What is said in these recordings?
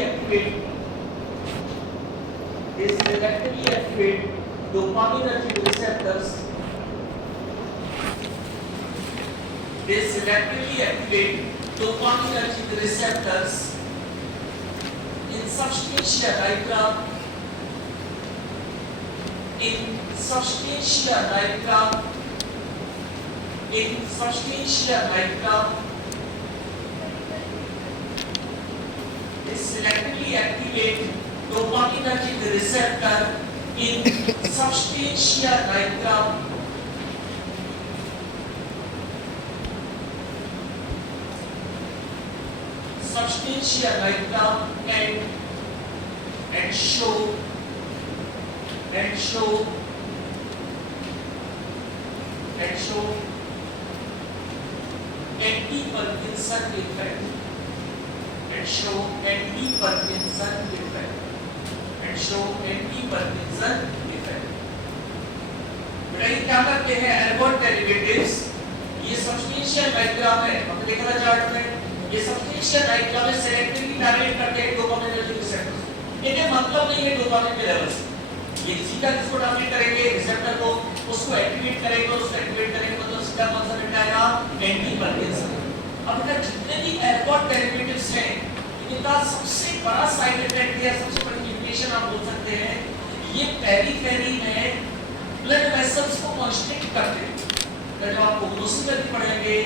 activate dopaminergic receptors. They selectively activate dopaminergic receptors in substantia nigra. In substantia nigra, they selectively activate dopaminergic receptor in substantia nigra. Substantia nigra and show anti-Parkinson effect. बेटा ये क्या करते हैं ergot derivatives, ये substantial diagram है, हमने देखा था चार्ट में, ये सब्सटेंशियल डायग्राम में सेलेक्टिवली टारगेट करते हैं डोपामिनर्जिक रिसेप्टर्स। ये मतलब नहीं है डोपामिन के लेवल से, ये सीधा किसको टारगेट करेंगे, रिसेप्टर को, उसको एक्टिवेट करेंगे मतलब सीधा कौन सा मिल जाएगा, एंटी पार्किंसन। अब बेटा जितने भी एर्गोट डेरिवेटिव्स हैं इनका सबसे बड़ा साइड इफेक्ट या सबसे बड़ी लिमिटेशन आप बोल सकते हैं, ये पेरिफेरी में ब्लड वेसल्स को कॉन्स्ट्रिक्ट करते हैं। जब आप कोग्नोसिस में पढ़ेंगे,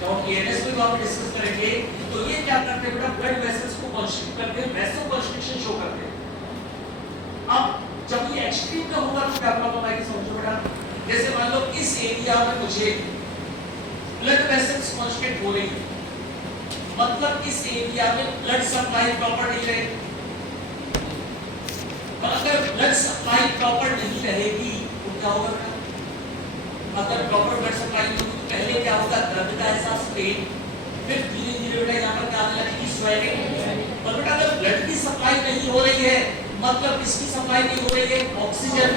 जब हम एएनएस में आप डिस्कस करेंगे, तो ये क्या करते हैं बेटा, ब्लड वेसल्स को कॉन्स्ट्रिक्ट करते हैं, वेसो कॉन्स्ट्रिक्शन शो करते हैं। अब जब ये एक्सट्रीम का होगा तो क्या प्रॉब्लम आएगी समझो बेटा, जैसे मान लो इस एरिया में मुझे ब्लड वेसल्स कॉन्स्ट्रिक्ट हो रही है, मतलब इस एरिया में ब्लड सप्लाई प्रॉपर नहीं रहे, और अगर ब्लड सप्लाई प्रॉपर नहीं रहेगी तो क्या होगा, अगर प्रॉपर ब्लड सप्लाई नहीं होगी तो पहले क्या होगा, दर्द का एहसास, पेन, फिर धीरे धीरे बेटा यहाँ पर क्या आने लगेगी, स्वेलिंग। और बेटा अगर ब्लड की सप्लाई नहीं हो रही है मतलब किसकी सप्लाई नहीं हो रही है, ऑक्सीजन।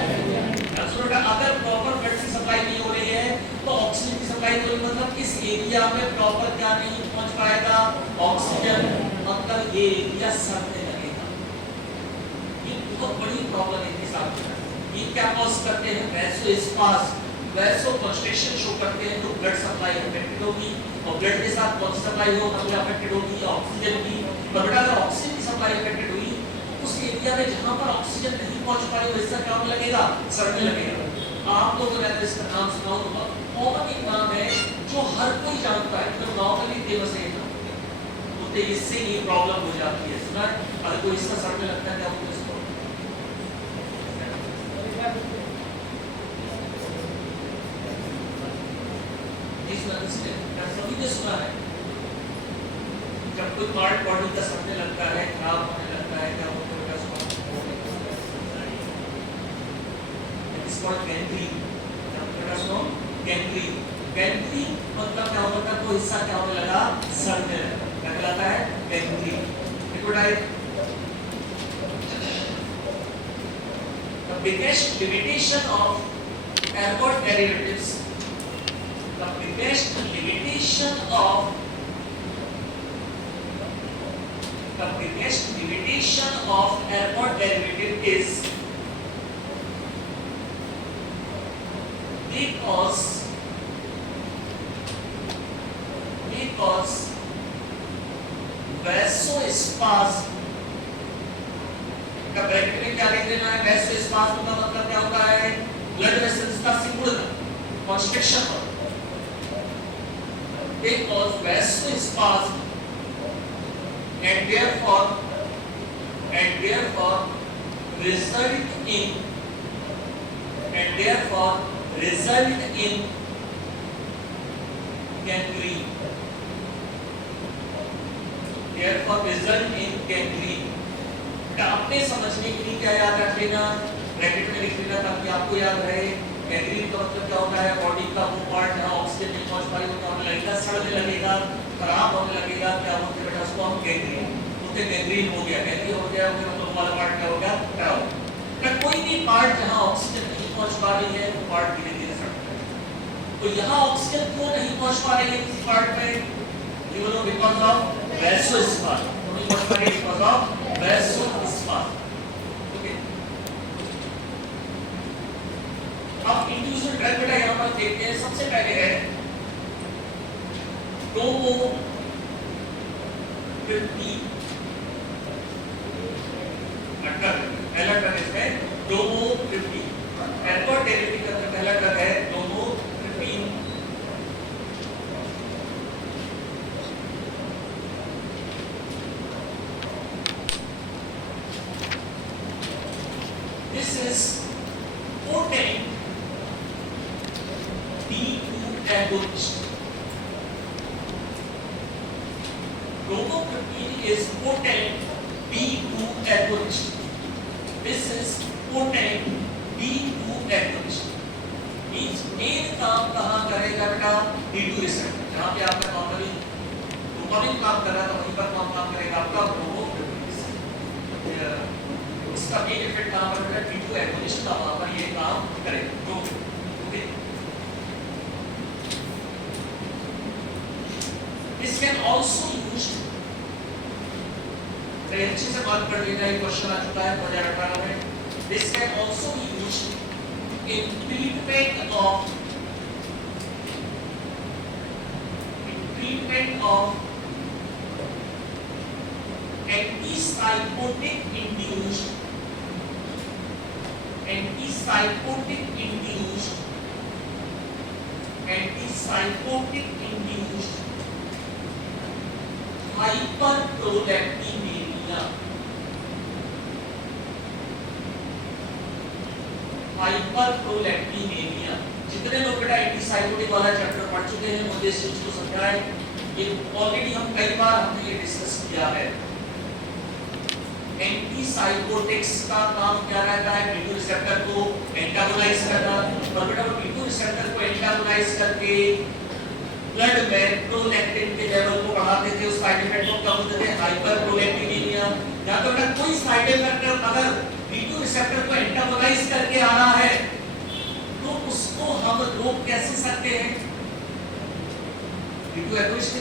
अगर प्रॉपर ब्लड की सप्लाई नहीं हो रही है तो ऑक्सीजन की सप्लाई नहीं हो रही, मतलब इस एरिया में प्रॉपर क्या नहीं पहुंच पाएगा, ऑक्सीजन, मतलब ये एरिया सड़ने लगेगा। ये बहुत बड़ी प्रॉब्लम है इनके साथ। ये क्या कॉज करते हैं, वैसोस्पाज्म, वैसोकंस्ट्रिक्शन शो करते हैं, तो ब्लड सप्लाई अफेक्टेड होगी, और ब्लड के साथ कौन सी सप्लाई हो, मतलब अफेक्टेड होगी ऑक्सीजन की। और बेटा अगर ऑक्सीजन की सप्लाई अफेक्टेड हुई उस एरिया में जहां पर ऑक्सीजन नहीं पहुंच पाई वैसा क्या होने लगेगा, सड़ने लगेगा। आप लोगों ने इसका नाम सुना होगा, कॉमन एक नाम है जो हर कोई जानता है, तो नॉर्मली फेमस है ना, तो इससे ये प्रॉब्लम हो जाती है। सुना अगर कोई इसका सड़ने लगता है क्या होता है, इसको सभी ने सुना है, जब कोई पार्ट बॉडी का सड़ने लगता है, खराब होने लगता है, क्या होता है, गैंग्रीन मतलब क्या होता है, कोई हिस्सा क्या होने लगा, सड़ने लगा, क्या कहलाता है, gangrene. The biggest limitation of ergot derivatives, the biggest limitation of ergot derivative is because vasospasm का ब्रैकेट में क्या लिख देना है, वैसोस्पाज्म का मतलब क्या होता है, ब्लड वेसल्स का सिकुड़ना, कॉन्स्ट्रिक्शन होना। because vasospasm and therefore result in gangrene. अपने समझने के लिए क्या याद रख लेना, ब्रैकेट में लिख लेना ताकि आपको याद रहे। गैंग्रीन का मतलब क्या होता है, बॉडी का वो पार्ट जहाँ ऑक्सीजन नहीं पहुंच पाई वो क्या होने लगेगा, सड़ने लगेगा, खराब होने लगेगा, क्या होता है बेटा, उसको हम गैंग्रीन बोलते हैं। गैंग्रीन हो गया, गैंग्रीन हो गया मतलब वाला पार्ट क्या हो गया, खराब। कोई भी पार्ट जहाँ ऑक्सीजन नहीं पहुंच पा रही है वो पार्ट धीरे धीरे सड़ता है। तो यहाँ ऑक्सीजन क्यों नहीं पहुंच पा रही है किसी पार्ट में, because of vasospasm. phosphorylated because of vasospasm. Okay. अब इंडिविजुअल ड्रग बेटा यहाँ पर देखते हैं। सबसे पहले है ब्रोमो 50 पहला ड्रग इसमें ब्रोमो 50। एल्कोहल डेरिवेटिव का पहला ड्रग है bromo 15। This is potent D2 agonist. Bromo-15 is potent D2 agonist. This is potent D2 agonist. Means main काम कहाँ करेगा बेटा? D2 receptor. जहाँ पे आपका नॉर्मली डोपामिन काम कर रहा था वहीं पर काम करेगा आपका ब्रोमो-15। इसका मेन इफेक्ट कहाँ पर बेटा? D2 agonist का वहाँ पर ये काम करेगा। Okay. This can also used, अच्छे से बात कर लेना। एक क्वेश्चन आ चुका है 2018 में। This can also be used in treatment of antipsychotic induced hyperprolactinemia। हाइपरप्रोलैक्टिनेमिया। जितने लोग बेटा एंटीसाइकोटिक वाला चैप्टर पढ़ चुके हैं मुझे इस चीज को समझाएं। ये ऑलरेडी हम कई बार हमने ये डिस्कस किया है। एंटीसाइकोटिक्स का काम क्या रहता है? B2 रिसेप्टर को एंटागोनाइज करना। और बेटा वो B2 रिसेप्टर को एंटागोनाइज करके ब्लड में प्रोलैक्टिन के लेवल को बढ़ाते थे। उस साइड इफेक्ट को क्या बोलते थे? हाइपरप्रोलैक्टिनेमिया। या तो बेटा कोई साइड इफेक्ट अगर B2 रिसेप्टर को एंटागोनाइज करके आ रहा है तो उसको हम रोक कैसे सकते हैं? B2 एगोनिस्ट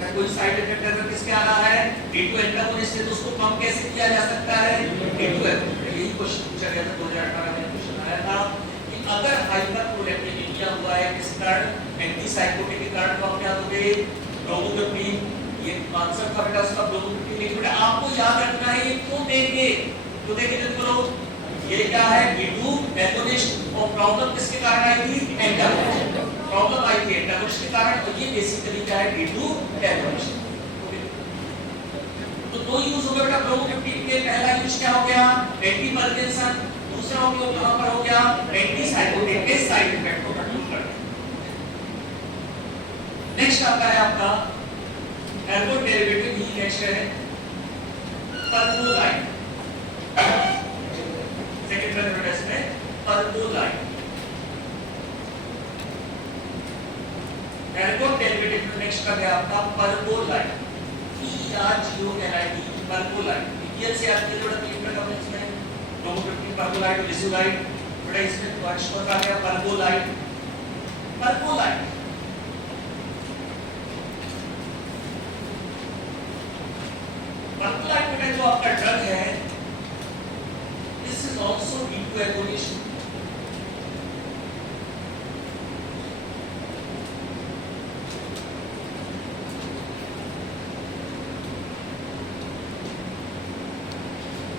का कोई साइड इफेक्ट अगर किसके आ रहा है? B2 एंटागोनिस्ट है तो उसको कम कैसे किया जा सकता है? B2 agonist. यही क्वेश्चन पूछा गया था 2018 में। क्वेश्चन आया था कि अगर हाइपरप्रोलैक्टिनेमिया हुआ है किस कारण? एंटीसाइकोटिक के कारण तो आप क्या दोगे? ब्रोमोग्राफिन। ये आंसर था बेटा उसका ब्रोमोग्राफिन। लेकिन बेटा आपको याद रखना है ये क्यों देंगे? तो देखिए बोलो ये क्या है? B2 agonist. और प्रॉब्लम किसके कारण आई थी? एंटागोनिस्ट। प्रॉब्लम आई थी एंटागोनिस्ट के कारण। और ये बेसिकली क्या है? B2 agonist. तो दो यूज हो गए बेटा ब्रोमो-15 के। पहला यूज क्या हो गया? Anti Parkinson. दूसरा हो गया कहां पर हो गया? एंटीसाइकोटिक के साइड इफेक्ट को कंट्रोल करना। नेक्स्ट आता है आपका एल्कोहल डेरिवेटिव ही नेक्स्ट है पर्बोलाइन। सेकंड टेस्ट में पर्बोलाइन। एल्कोहल डेरिवेटिव में नेक्स्ट का गया आपका पर्बोलाइन। PRGOLID पर्बोलाइन। डीएल से आपके जो तीन प्रकार में इसमें ब्रोमो-15 पर्बोलाइन लिसुलाइन। बड़ा इसमें वर्ड्स को आ गया पर्बोलाइन। पर्बोलाइन पर्बोलाइन जो आपका ड्रग है this is also B2 agonist।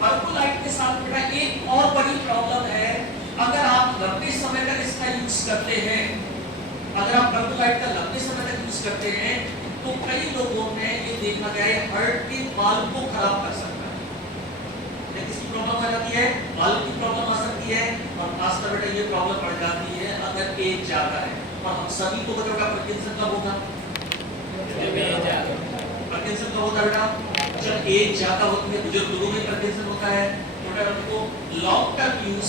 पर्बोलाइन के साथ बेटा एक और बड़ी प्रॉब्लम है। अगर आप लंबे समय तक इसका यूज करते हैं, अगर आप पर्बोलाइन का लंबे समय तक यूज करते हैं तो कई लोगों में ये देखा गया है हार्ट के वाल्व को खराब कर सकता है। किसकी प्रॉब्लम आ जाती है? वाल्व की प्रॉब्लम आ सकती है। और खासकर बेटा ये प्रॉब्लम बढ़ जाती है अगर एज ज्यादा है। और हम सभी को बेटा पार्किंसन कब होगा? पार्किंसन कब होता है बेटा? जब एज ज्यादा होती है। बुजुर्ग लोगों में पार्किंसन होता है। बेटा उनको long term use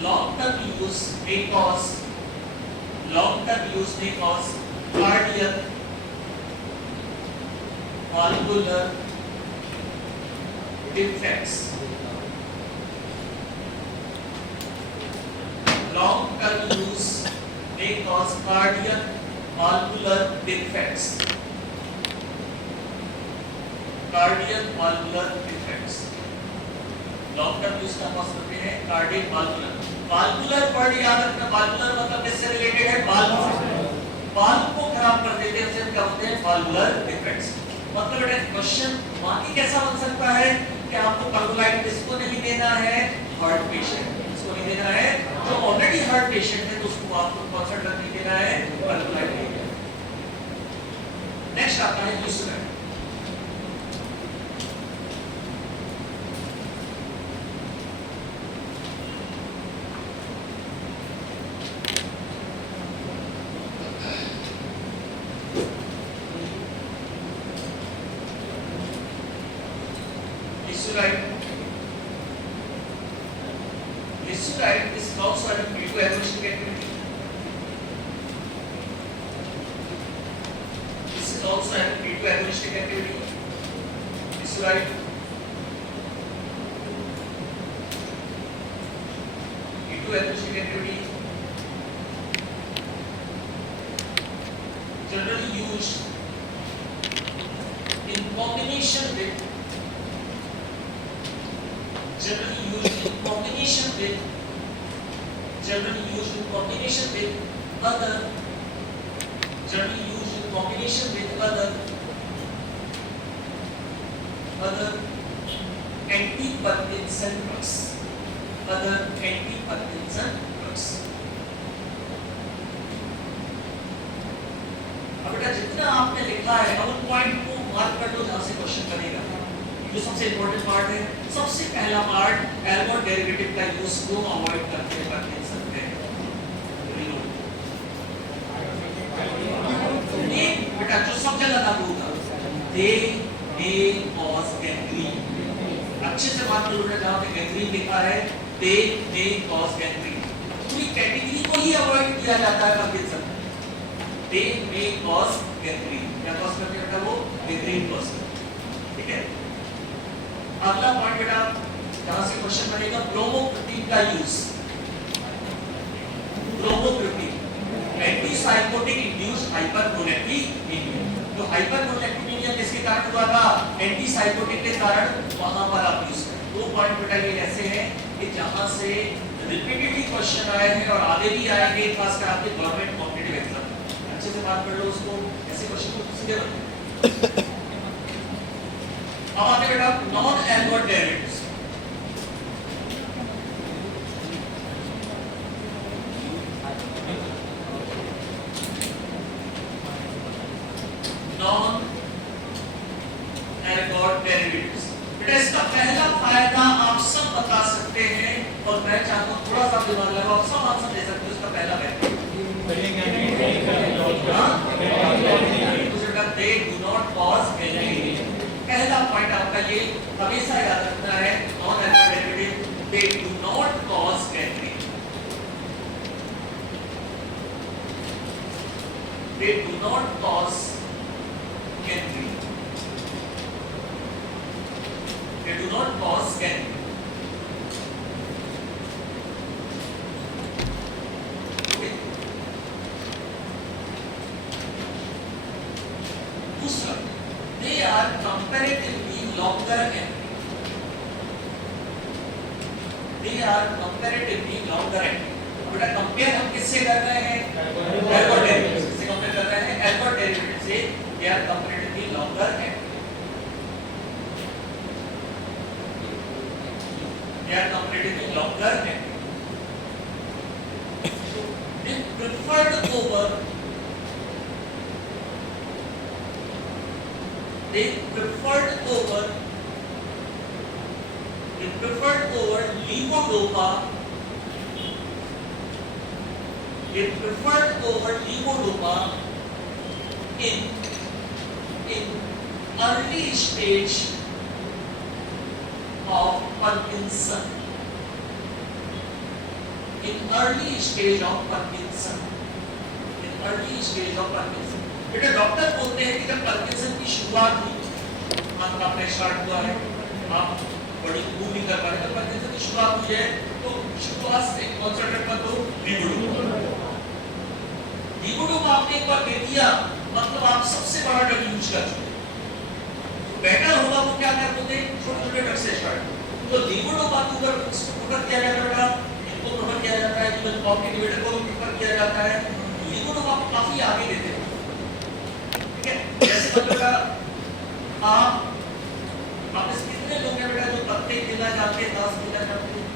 long-term use may cause cardiac, valvular defects. Long-term use may cause cardiac, valvular defects, cardiac valvular defects, long term use का पास करते हैं कार्डियक वाल्वुलर। वाल्वुलर वर्ड याद रखना, वाल्वुलर मतलब किससे रिलेटेड है? वाल्व से। वाल्व को खराब कर देते हैं उसे क्या बोलते हैं? Valvular defects. मतलब बेटा क्वेश्चन बाकी कैसा बन सकता है कि आपको कार्बोलाइट को नहीं देना है, हार्ट पेशेंट इसको नहीं देना है, जो ऑलरेडी हार्ट पेशेंट है तो उसको आपको कौन सा ड्रग नहीं देना है? कार्बोलाइट नहीं देना। नेक्स्ट आता है यूसुराइड। Lyseride is also an agonistic activity. This is also an agonistic activity. Lyseride. Agonistic activity. Generally used in combination with. Generally used in combination with other anti-Parkinson drugs. अब बेटा जितना आपने लिखा है अब उन पॉइंट को मार्क कर लो जहां से क्वेश्चन बनेगा। जो सबसे इंपॉर्टेंट पार्ट है, सबसे पहला पार्ट एल्बर्ट डेरिवेटिव का यूज क्यों अवॉइड करते हैं पार्किंसन में? ये बेटा जो सब जगह लागू होगा, दे मे कॉज गैंग्रीन। अच्छे से बात करो बेटा, जहां पे गैंग्रीन लिखा है दे मे कॉज गैंग्रीन, पूरी कैटेगरी को ही अवॉइड किया जाता है पार्किंसन में। दे मे कॉज गैंग्रीन, क्या कॉज करते हैं बेटा? वो गैंग्रीन कॉज करते हैं। ठीक है, अगला पॉइंट बेटा यहां से क्वेश्चन बनेगा, ब्रोमोक्रिप्टीन का use. Bromocriptine antipsychotic induced hyperprolactinemia. तो हाइपरप्रोलेक्टिनिमिया किसके कारण हुआ था? एंटीसाइकोटिक के कारण, वहां पर आप यूज करें। दो पॉइंट बेटा ये ऐसे हैं कि जहां से रिपीटेडली क्वेश्चन आए हैं और आगे भी आएंगे, खासकर आपके गवर्नमेंट कॉम्पिटिटिव एग्जाम में। अच्छे से बात कर लो उसको, ऐसे क्वेश्चन को सीधे बनते हैं। अब आते बेटा non Albert derivatives. Non Albert derivatives बेटा इसका पहला फायदा आप सब बता सकते हैं और मैं चाहता हूं थोड़ा सा दिमाग लगाओ, आप सब आंसर दे सकते हो। इसका पहला फायदा they do not cause gangrene. पहला पॉइंट आपका ये हमेशा याद रखना है, non Albert derivative they do not cause gangrene. They do not cause gangrene. They do not cause gangrene. दूसरा, they are comparatively longer acting. They are comparatively longer acting. बेटा compare हम किससे कर रहे हैं? एल्बर्ट डेरिवेटिव से compare कर रहे हैं। एल्बर्ट डेरिवेटिव से they are comparatively longer acting. They are comparatively longer acting. They preferred over levodopa in early stage of Parkinson. बेटा डॉक्टर बोलते हैं कि जब पार्किंसन की शुरुआत हुई, आपका स्टार्ट हुआ है, आप बड़ी मूव नहीं कर पा रहे, तो पार्किंसन की शुरुआत हुई है, तो शुरुआत से कॉन्सेंट्रेट कर दो लिवोडोपा। लिवोडोपा आपने ऊपर दे दिया मतलब आप सबसे बड़ा ड्रग यूज कर चुके। तो बेटर होगा वो क्या करते थे, छोटे-छोटे ड्रग से स्टार्ट। तो लीवोडोपा के ऊपर प्रेफर किया जाता है, इनको प्रेफर किया जाता है, इवन कॉफी डिवाइडर को प्रेफर किया जाता है। लीवोडोपा को काफी आगे देते हैं, ठीक है। जैसे बेटा आप इस कितने लोग हैं बेटा जो पत्ते खेलना जानते हैं, ताश खेलना जानते हैं?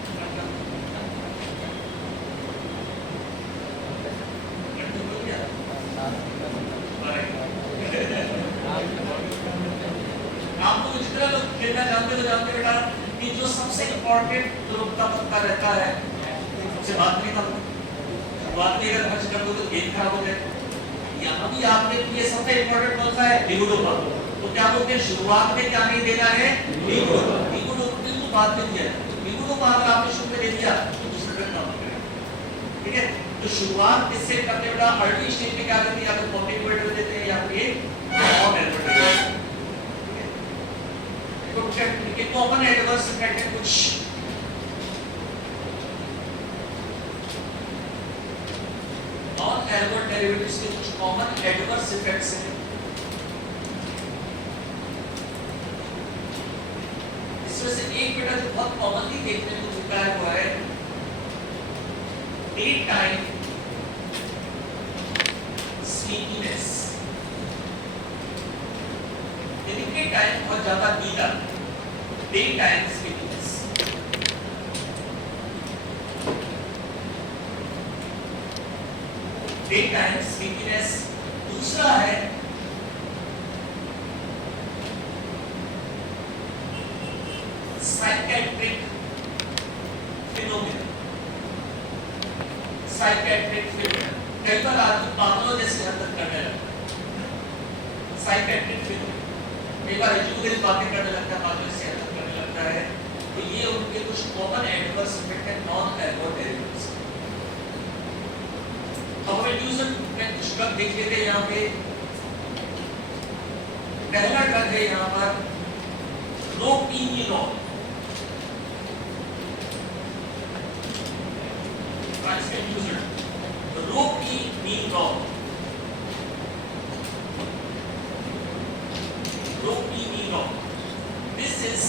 आप लोग जितना लोग खेलना जानते हो जानते बेटा कि जो सबसे इम्पोर्टेंट जो रुकता पत्ता रहता है उससे बात नहीं करता, बात नहीं अगर खर्च कर दो तो गेम खराब हो जाए। यहाँ भी आपने ये सबसे इम्पोर्टेंट कौन सा है, लीवोडोपा। तो क्या बोलते हैं शुरुआत में क्या नहीं देना है, लीवोडोपा। लीवोडोपा तो बाद में दिया है, लीवोडोपा अगर आपने शुरू में दे दिया तो दूसरा ड्रग काम करेगा, ठीक है। तो शुरुआत किससे करते हैं बेटा, अर्ली स्टेज में क्या देते हैं, या तो कॉफी डिवाइडर देते हैं या फिर नॉन एल्कोहलिक, ठीक है। कॉमन एडवर्स इफेक्ट है कुछ नॉन एल्कोहलिक डेरिवेटिव्स के कुछ कॉमन एडवर्स इफेक्ट्स हैं। इसमें से एक बेटा जो बहुत कॉमनली देखने को मिलता है वो है डे टाइम स्लीपीनेस। दिन के टाइम बहुत ज्यादा नींद आती है, day time sleepiness. Day time sleepiness. दूसरा है साइकेट्रिक फिनोमेना। साइकेट्रिक फिनोमेना कई बार आदमी पागलों जैसी हरकत करने लगता है, साइकेट्रिक फिनोमेना। कई बार एजुकेटिव बातें करने लगता है, पागलों जैसी हरकत करने लगता है। तो ये उनके कुछ कॉमन एडवर्स इफेक्ट है नॉन एल्कोहलिक डेरिवेटिव्स। अब हमें न्यूज़न में कुछ ड्रग देख लेते हैं। यहाँ पे पहला ड्रग है यहाँ पर रोपिनिनॉल। रोपिनिनॉल, रोपिनिनॉल। This is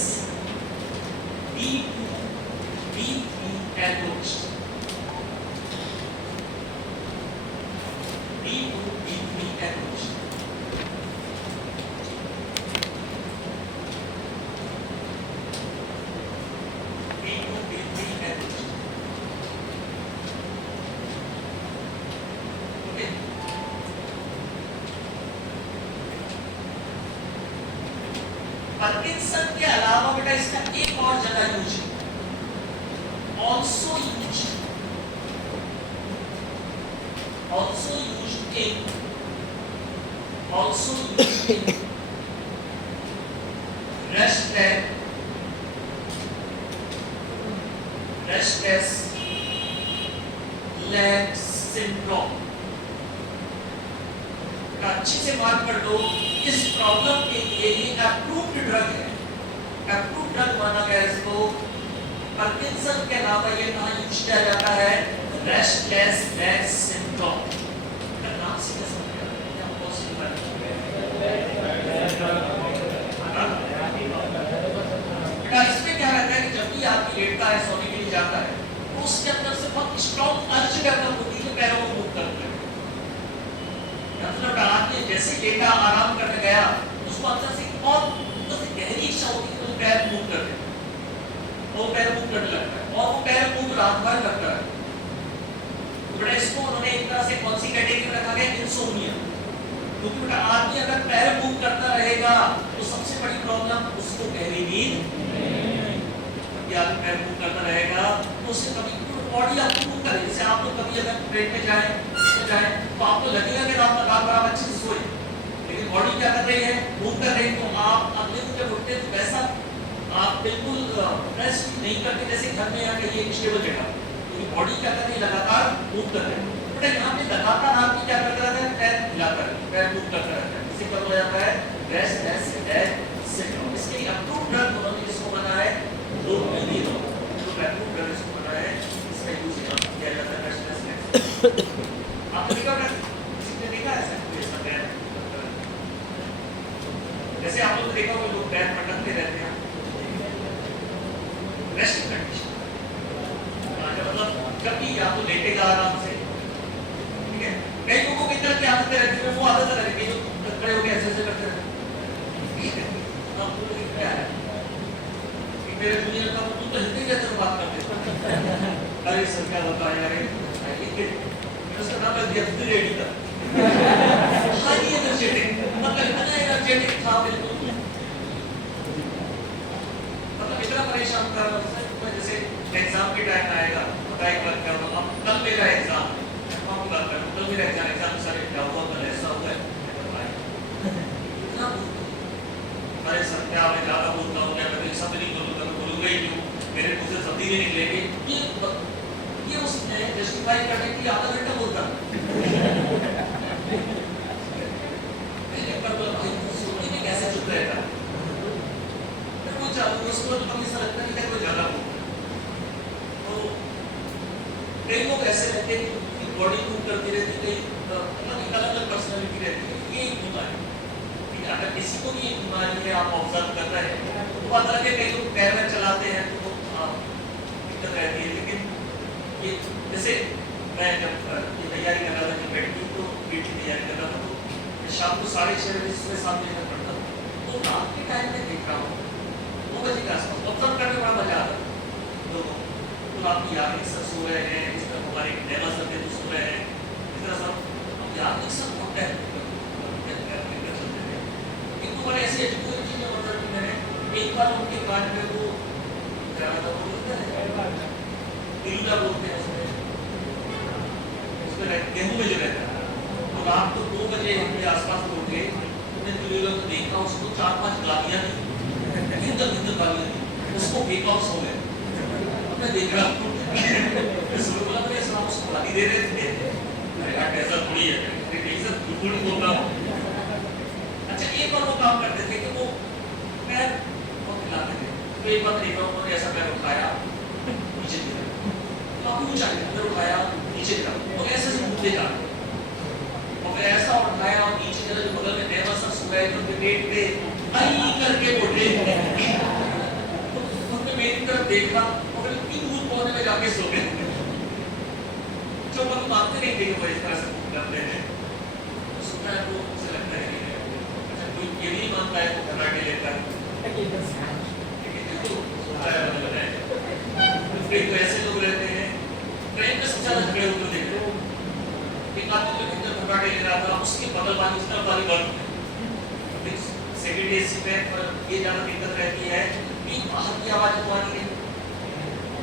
B2 B3 agonist. B2 B3 agonist. B2 B3 agonist. Okay. Parkinson के अलावा बेटा इसका एक और जगह यूज है, also used in restless leg syndrome। अच्छे से मार्क कर दो, इस प्रॉब्लम के लिए ये अप्रूव्ड ड्रग है, अप्रूव्ड ड्रग माना गया इसको। पार्किंसन के अलावा ये कहाँ यूज किया जाता है, रेस्टलेस लेग सिंड्रोम। नाम से क्या समझ गया, क्या पॉसिबल है? बेटा इसमें क्या रहता है कि जब भी आदमी लेटता है, सोने के लिए जाता है, तो उसके अंदर से बहुत स्ट्रॉन्ग अर्ज डेवलप होती है, पैरों को मूव करते हैं। मतलब आदमी जैसे लेटा आराम करने गया, उसको अंदर से बहुत गहरी इच्छा होती है तो पैर मूव कर दे, वो पैर मूव करने लगता है और वो पैर मूव रात भर करता है। तो बेटा इसको उन्होंने एक तरह से कौन सी कैटेगरी में रखा गया, इंसोम्निया। क्योंकि बेटा आदमी अगर पैर मूव करता रहेगा तो सबसे बड़ी प्रॉब्लम उसको गहरी नींद, या पैर मूव करता रहेगा तो उससे कभी बॉडी आपको मूव करे। जैसे आप लोग कभी अगर ट्रेन में जाए तो आपको लगेगा कि रात भर आप अच्छे से सोए, लेकिन बॉडी क्या कर रही है, मूव कर रही है। तो आप अगले दिन जब उठते तो वैसा आप बिल्कुल रेस्ट नहीं करते जैसे घर में या कहीं एक स्टेबल जगह, क्योंकि बॉडी क्या कर रही है, लगातार मूव कर रही है। बट यहाँ पे लगातार आदमी क्या करता रहता है, पैर हिलाता रहता है, पैर मूव करता रहता है। इसी पर हो जाता है रेस्टलेस लेग सिंड्रोम। इसके लिए अप्रूव्ड ड्रग उन्होंने इसको बना है रोपिनिनॉल, जो अप्रूव्ड ड्रग इसको बना है, इसका यूज किया जाता है रेस्टलेस लेग। आपने देखा है, किसी ने देखा है? देखा होगा लोग पैर पटकते रहते हैं रेस्ट कंडीशन, मतलब कभी या तो लेटेगा आराम से, ठीक है। कई लोगों की तरह की आदतें रहती है, वो आदत रहती है जो खड़े होकर ऐसे ऐसे करते रहते हैं। अब तो क्या है कि मेरे दुनिया का तू तो हिंदी जैसे बात करते हैं, अरे सर क्या बताया यार, उसका नाम है जफ्ती रेडी था, हाई एनर्जेटिक, मतलब इतना एनर्जेटिक था बिल्कुल, मतलब इतना परेशान कर रहा था। जैसे एग्जाम के टाइम आएगा, पढ़ाई कर कर अब कल मेरा एग्जाम है, हम बात करूं कल मेरा एग्जाम सर क्या हुआ, कल ऐसा हुआ है, इतना अरे सर क्या मैं ज्यादा बोलता हूँ, क्या मैं सब नहीं बोलूंगा, मैं बोलूंगा ही क्यों, मेरे मुंह से शब्द ही नहीं निकलेंगे, ये उसने जस्टिफाई करने के लिए आधा घंटा बोलता सोचने में कैसे चुप रहेगा, फिर वो चालू उसको तो कभी ऐसा लगता नहीं था कोई ज्यादा बोल। तो कई लोग ऐसे रहते हैं कि बॉडी मूव करती रहती है, मतलब एक अलग अलग पर्सनालिटी रहती है, ये एक बीमारी। अगर किसी को भी एक बीमारी है, आप ऑब्जर्व कर रहे हैं तो पता लगे कई लोग पैर में चलाते हैं तो दिक्कत रहती है, लेकिन ये जैसे मैं जब ये तैयारी कर रहा था कि बैठ की तो पीठ की तैयारी कर रहा था, तो शाम को 6:30 बजे से 7 बजे तक पढ़ता था, तो रात के टाइम में देख रहा हूँ 2 बजे के आसपास ऑब्जर्व करने बड़ा मजा आता है लोगों तो आपकी याद सर सो रहे हैं, इस तरह हमारे नेवा सर के सो रहे हैं, इस तरह सब याद सब होता है। बड़े ऐसे एजुकेशन चीजें मतलब कि मैंने एक बार उनके कान में वो क्या था वो दिलदा बोलते हैं उसमें गेहूं में जो रहता है, तो रात को 2 बजे हमने आसपास उठे, हमने दिलदा को देखा, उसको 4-5 गालियां दी, हिंदल गालियां दी, उसको फेंका और सो गए। मैं देख रहा हूँ बोला मेरे साहब उसको गाली दे रहे थे, अरे यार ऐसा थोड़ी है, नहीं सर बिल्कुल नहीं बोल रहा हूँ। अच्छा एक बार वो काम करते थे कि वो पैर बहुत हिलाते थे, तो एक बार देखा उन्होंने ऐसा पैर उठाया नीचे गिरा, काफी ऊंचा पैर उठाया नीचे गिरा, तो ऐसे से मुद्दे जा और फिर ऐसा उठाया और नीचे गिरा, जो बगल में नेवा सर सो गए तो उनके पेट पे आई करके उठे, उनने मेरी तरफ देखा और फिर इतनी दूर कोने में जाके सो गए, जो मतलब मानते नहीं थे कि वो इस तरह से करते हैं। सुना है वो उसे लगता है ये नहीं मानता है कराटे लेकर, तो ऐसे लोग रहते हैं ट्रेन में सबसे ज्यादा झगड़े होते देखते हैं। एक आदमी जो अंदर कराटे ले रहा था, उसके बगल वाली उस तरफ वाली बंद, सेकंड एसी में ये ज्यादा दिक्कत रहती है कि बाहर की आवाज तो आनी है,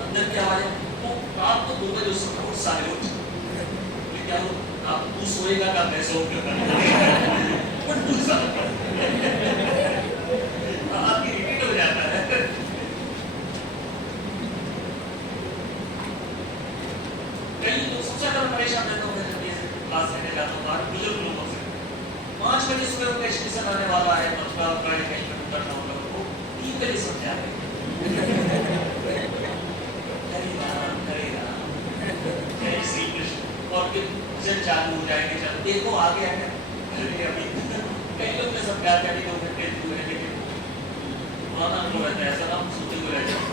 अंदर की आवाज, तो रात को 2 बजे उस समय सारे लोग क्या हो आप तू सोएगा का मैं सोऊंगा आपकी रिपीट हो जाता है। कई लोग सबसे ज्यादा परेशान रहता हूँ, जब ये क्लास लेने जाता हूँ बाहर बुजुर्ग लोगों से, 5 बजे सुबह उनका स्टेशन आने वाला है, मतलब कहीं कहीं पर उतरना होगा, वो 3 बजे समझा रहे जय श्री कृष्ण, और फिर भजन चालू हो जाएंगे, चलो देखो आगे आगे अभी कई लोग में समझाते हैं 2 घंटे दूर है, लेकिन पुराना अनुभव रहता है, ऐसा ना सोते हुए रह जाए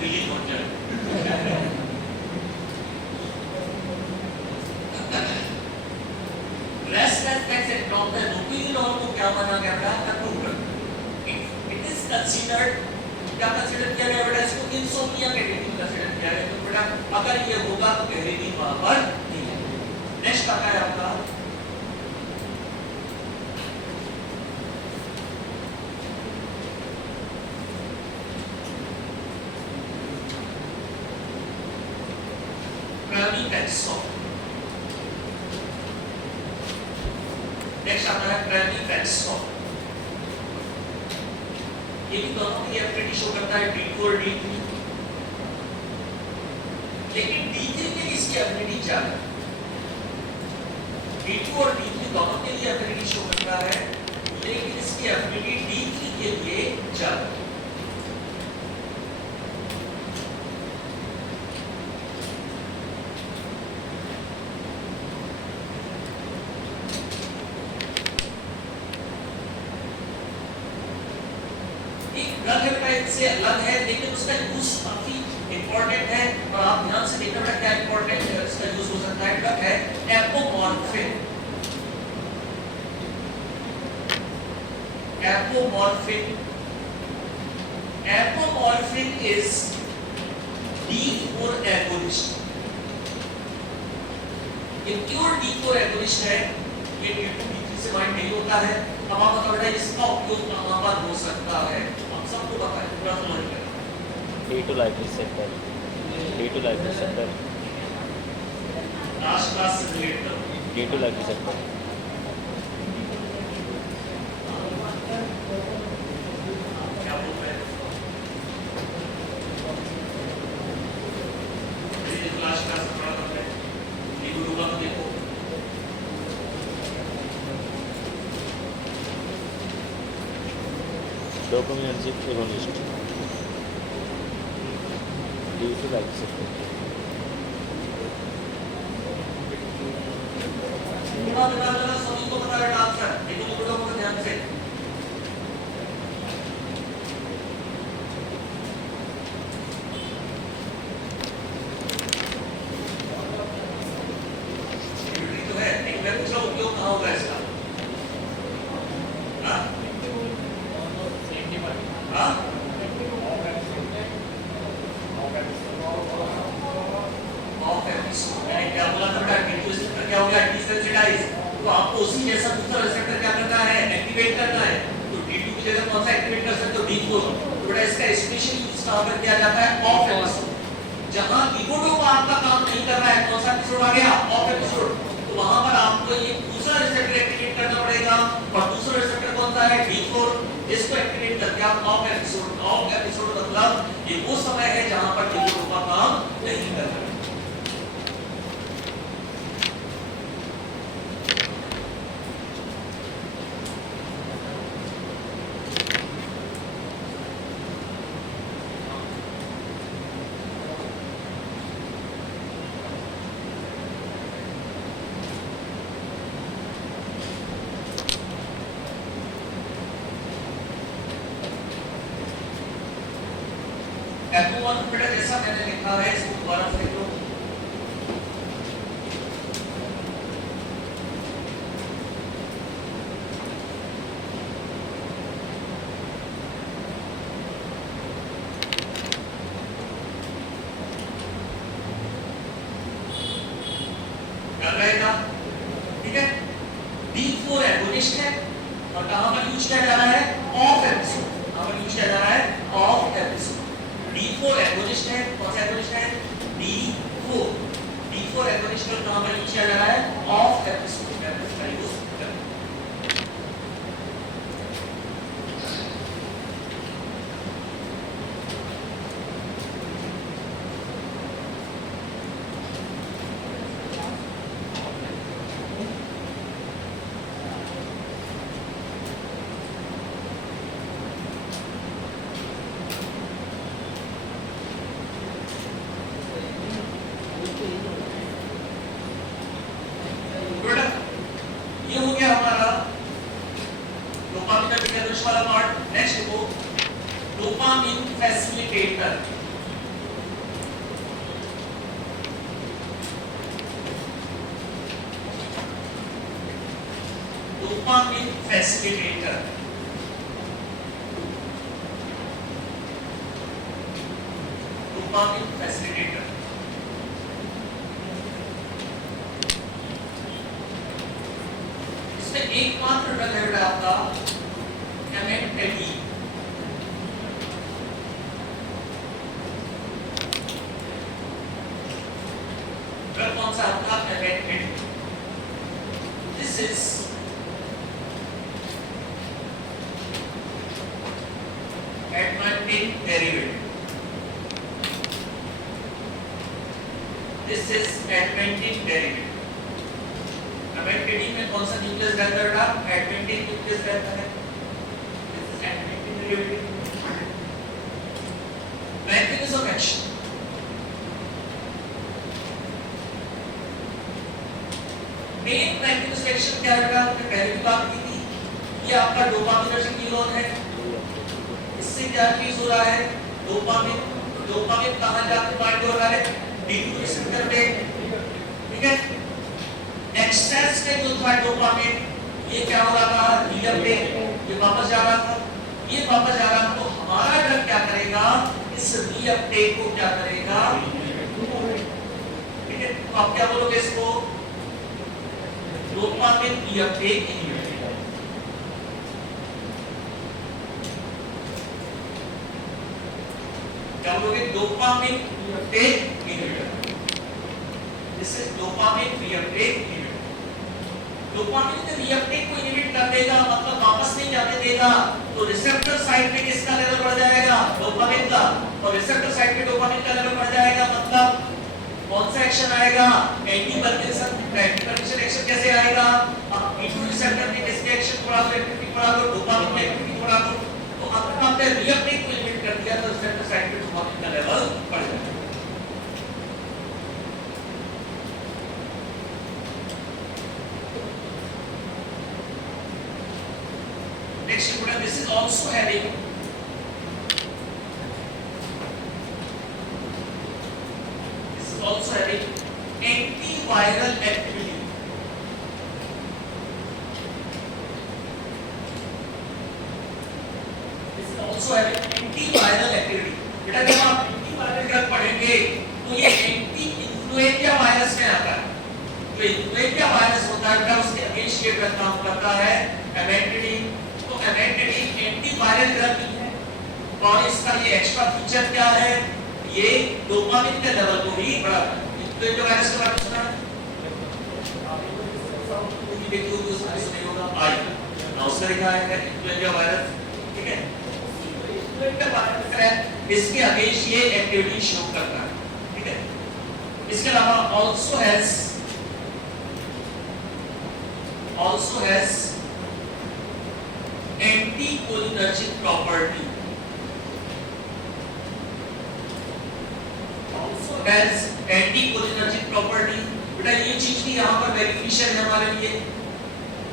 दिल्ली पहुंच जाए। रेस्टलेसनेस एंड प्रॉपर रूटीन और को क्या माना गया था कंट्रोल, इट इज कंसीडर्ड, क्या कंसीडर किया गया बेटा, इसको इंसोम्निया कैटेगरी में कंसीडर किया गया, तो बेटा अगर ये होगा तो पहले दिन वहां पर नहीं है। नेक्स्ट आता है आपका Grammy Benson, नेक्स्ट आता है Grammy Benson, ये भी दोनों की एफिनिटी शो करता है D2 और D3, लेकिन D3 के लिए इसकी एफिनिटी क्या है, D2 और D3 दोनों के लिए एफिनिटी शो करता है, लेकिन इसकी एफिनिटी D3 के लिए क्या है। से अलग है, लेकिन उसका यूज काफी इंपॉर्टेंट है और आप ध्यान से देखना बेटा क्या इंपॉर्टेंट है इसका यूज हो सकता है। ड्रग है एपोमॉर्फिन। एपोमॉर्फिन, एपोमॉर्फिन इज D4 agonist। ये प्योर D4 agonist है, ये D2 D3 से बाइंड नहीं होता है। अब आप बताओ बेटा इसका उपयोग कहां पर हो सकता है, आप सबको पता है, पूरा समझ लेना। D2 life receptor, D2 life receptor, last class से रिलेट करो। D2 लाइफ रिसेप्टर क्या बोल रहे हैं, ये लास्ट क्लास में पढ़ा था, ये गुरु का देखो। Dopaminergic agonist, D2 life receptor. बता सभी को बता रहा आंसर, देखो वीडियो को ध्यान से। तो है एक मैं पूछ रहा हूं उपयोग कहां होगा इसका, हां हां ऑफ एपिसोड, मैंने क्या बोला था बेटा, रिसेप्टर क्या हो गया, डिसेंसिटाइज। तो आपको उसी जैसा दूसरा रिसेप्टर क्या करना है, एक्टिवेट करना है। तो D2 की जगह कौन सा एक्टिवेट कर सकते हो, D4। तो बेटा इसका स्पेशल यूज कहां पर किया जाता है, ऑफ एपिसोड। जहां लीवोडोपा का काम नहीं कर रहा है, कौन सा एपिसोड आ गया, ऑफ एपिसोड। तो वहां पर आपको ये दूसरा रिसेप्टर एक्टिवेट करना पड़ेगा, और दूसरा रिसेप्टर कौन सा है, D4। इसको एक्टिवेट करके आप ऑफ एपिसोड, ऑफ एपिसोड मतलब ये वो समय है जहां पर लीवोडोपा काम नहीं कर रहा है। एपोमॉर्फिन बेटा जैसा मैंने लिखा है इसको दोबारा से लिख लो। कर रहेगा, ठीक है। D4 एगोनिस्ट है और कहां पर यूज किया जा रहा है, ऑफ एपिसोड। कहां पर यूज किया जा रहा है, ऑफ एपिसोड। D4 एगोनिस्ट है, कौन सा एगोनिस्ट है, D4। D4 एगोनिस्ट पर कहां पर यूज किया जा रहा है, ऑफ एपिसोड। ये हो गया हमारा डोपामिन का डिटेक्शन वाला पार्ट। नेक्स्ट देखो dopamine facilitator. Dopamine facilitator, dopamine facilitator एकमात्र ड्रग है बेटा आपका एमेक्टेडिन। ड्रग कौन सा आपका, amantadine. This is adamantane derivative. This is adamantane derivative. Amantadine में कौन सा न्यूक्लियस रहता है बेटा, एडमेंटिन न्यूक्लियस रहता है। This is adamantane derivative. Mechanism of action, main mechanism of action क्या है बेटा, हमने पहले भी बात की थी। ये आपका डोपामिनर्जिक न्यूरॉन है, इससे क्या रिलीज हो रहा है, डोपामिन। डोपामिन कहां जाके बाइंड हो रहा है, D2 रिसेप्टर पे, ठीक है। एक्सेस में जो था डोपामिन, ये क्या हो रहा था, रीअपटेक, ये वापस जा रहा था, ये वापस जा रहा था। तो हमारा ड्रग क्या करेगा, इस रीअपटेक को क्या करेगा, ठीक है। तो आप क्या बोलोगे इसको, डोपामिन रीअपटेक इनहिबिटर। क्या बोलोगे, dopamine reuptake inhibitor. This is dopamine reuptake inhibitor. Dopamine के रीअपटेक को इनहिबिट कर देगा, मतलब वापस नहीं जाने देगा, तो रिसेप्टर साइड पे किसका लेवल बढ़ जाएगा, डोपामिन का, और रिसेप्टर साइड पे डोपामिन का लेवल बढ़ जाएगा, मतलब कौन सा एक्शन आएगा, anti Parkinson. Anti Parkinson action कैसे आएगा, अब E2 रिसेप्टर पे किसके एक्शन बढ़ा दो, एक्टिविटी बढ़ा दो, डोपामिन की एक्टिविटी बढ़ा दो। तो अगर आपने रीअपटेक को इनहिबिट कर दिया तो रिसेप्टर साइड पे डोपामिन का लेवल बढ़ जाएगा। Next student, this is also having antiviral activity. This is also having antiviral activity. बेटा जब आप एंटीवायरल ड्रग पढ़ेंगे तो ये एंटी इन्फ्लुएंजा वायरस में आता है। जो इन्फ्लुएंजा वायरस होता है बेटा उसके अगेंस्ट ये ड्रग काम करता है एमेंटिडिन। तो एमेंटिडिन एंटीवायरल ड्रग है और इसका ये एक्स्ट्रा फीचर क्या है, ये डोपामिन के लेवल को भी बढ़ाता है। इन्फ्लुएंजा वायरस के बारे में सुना है, देखिए उस नहीं होगा आई ना उसका लिखा है इन्फ्लुएंजा वायरस, ठीक है। इन्फ्लुएंजा वायरस है इसके अगेंस्ट ये एक्टिविटी शो करता है, ठीक है। इसके अलावा also has anticholinergic property, also has anticholinergic property। बेटा ये चीज भी यहाँ पर बेनिफिशियल है हमारे लिए,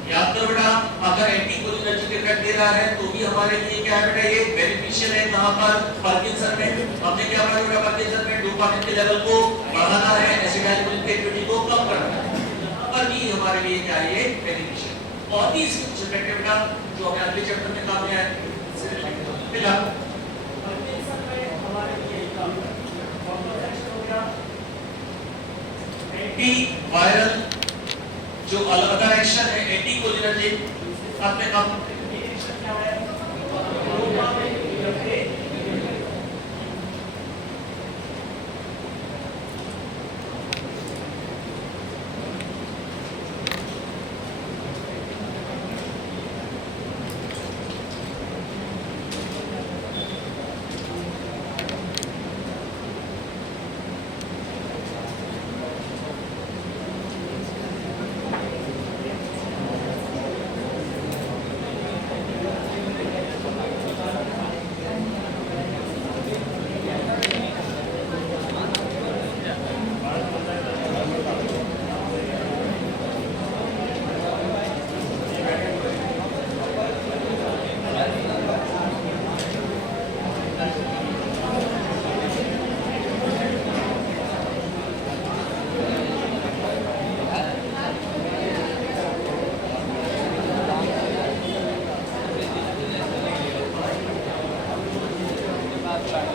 याद करो बेटा। अगर एंटीकोलिनर्जिक इफेक्ट दे रहा है तो भी हमारे लिए क्या है बेटा, ये बेनिफिशियल है। कहां पर, पार्किंसन में। हमने क्या पढ़ा बेटा, पार्किंसन में डोपामिन के लेवल को बढ़ाना है, एसिटाइलकोलिन की एक्टिविटी को कम करना है। यहाँ पर भी हमारे लिए क्या है, ये बेनिफिशियल। और भी इसके कुछ इफेक्ट है बेटा जो हमें अगले चैप्टर में काम में आए। फिलहाल पार्किंसन में हमारे लिए काम हो गया एंटीवायरल, जो अदर एक्शन है एंटीकोलिनर्जिक, साथ में काम एक्शन क्या है, डोपामिन रीअपटेक।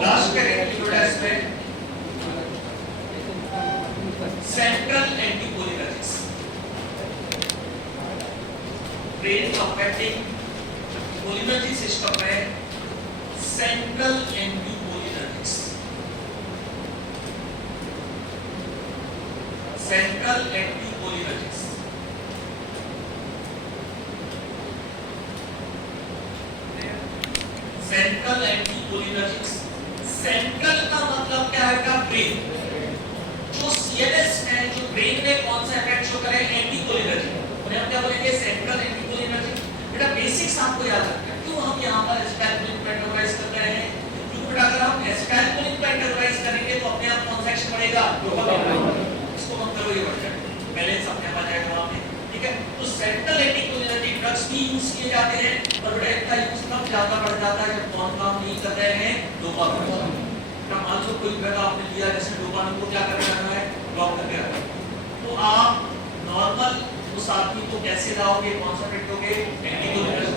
लास्ट करेंगे में central anticholinergics, brain compacting cholinergic system में central anticholinergics. Central anticholinergics central anticholinergics. Central का मतलब क्या है का, ब्रेन। जो सीएनएस में, जो ब्रेन में कौन सा इफेक्ट शो करे, एंटीकोलिनर्जिक। और हम क्या बोलेंगे, सेंट्रल एंटीकोलिनर्जिक। बेटा बेसिक्स आपको याद रखना है। क्यों हम यहाँ पर एसिटाइलकोलिन को एंटागोनाइज कर रहे हैं, क्योंकि बेटा अगर हम एसिटाइलकोलिन को एंटागोनाइज करेंगे तो अपने आप कौन सा एक्शन बढ़ेगा, डोपामिन। इसको मत करो, ये बढ़ जाएगा, बैलेंस अपने आप आ जाएगा वहां पे, ठीक है। तो सेंट्रल एंटीकोलिनर्जिक ड्रग्स भी यूज किए जाते हैं, और बेटा इनका यूज कब ज्यादा बढ़ जाता है, जब कौन काम नहीं कर डोपामाइन। तो मान लो कोई ड्रग आपने लिया जैसे डोपामाइन को क्या करना है, ब्लॉक करके रखना है। तो आप नॉर्मल उस आदमी को कैसे लाओगे, कौन सा ट्रीट दोगे, एंटीकोलिनर्जिक।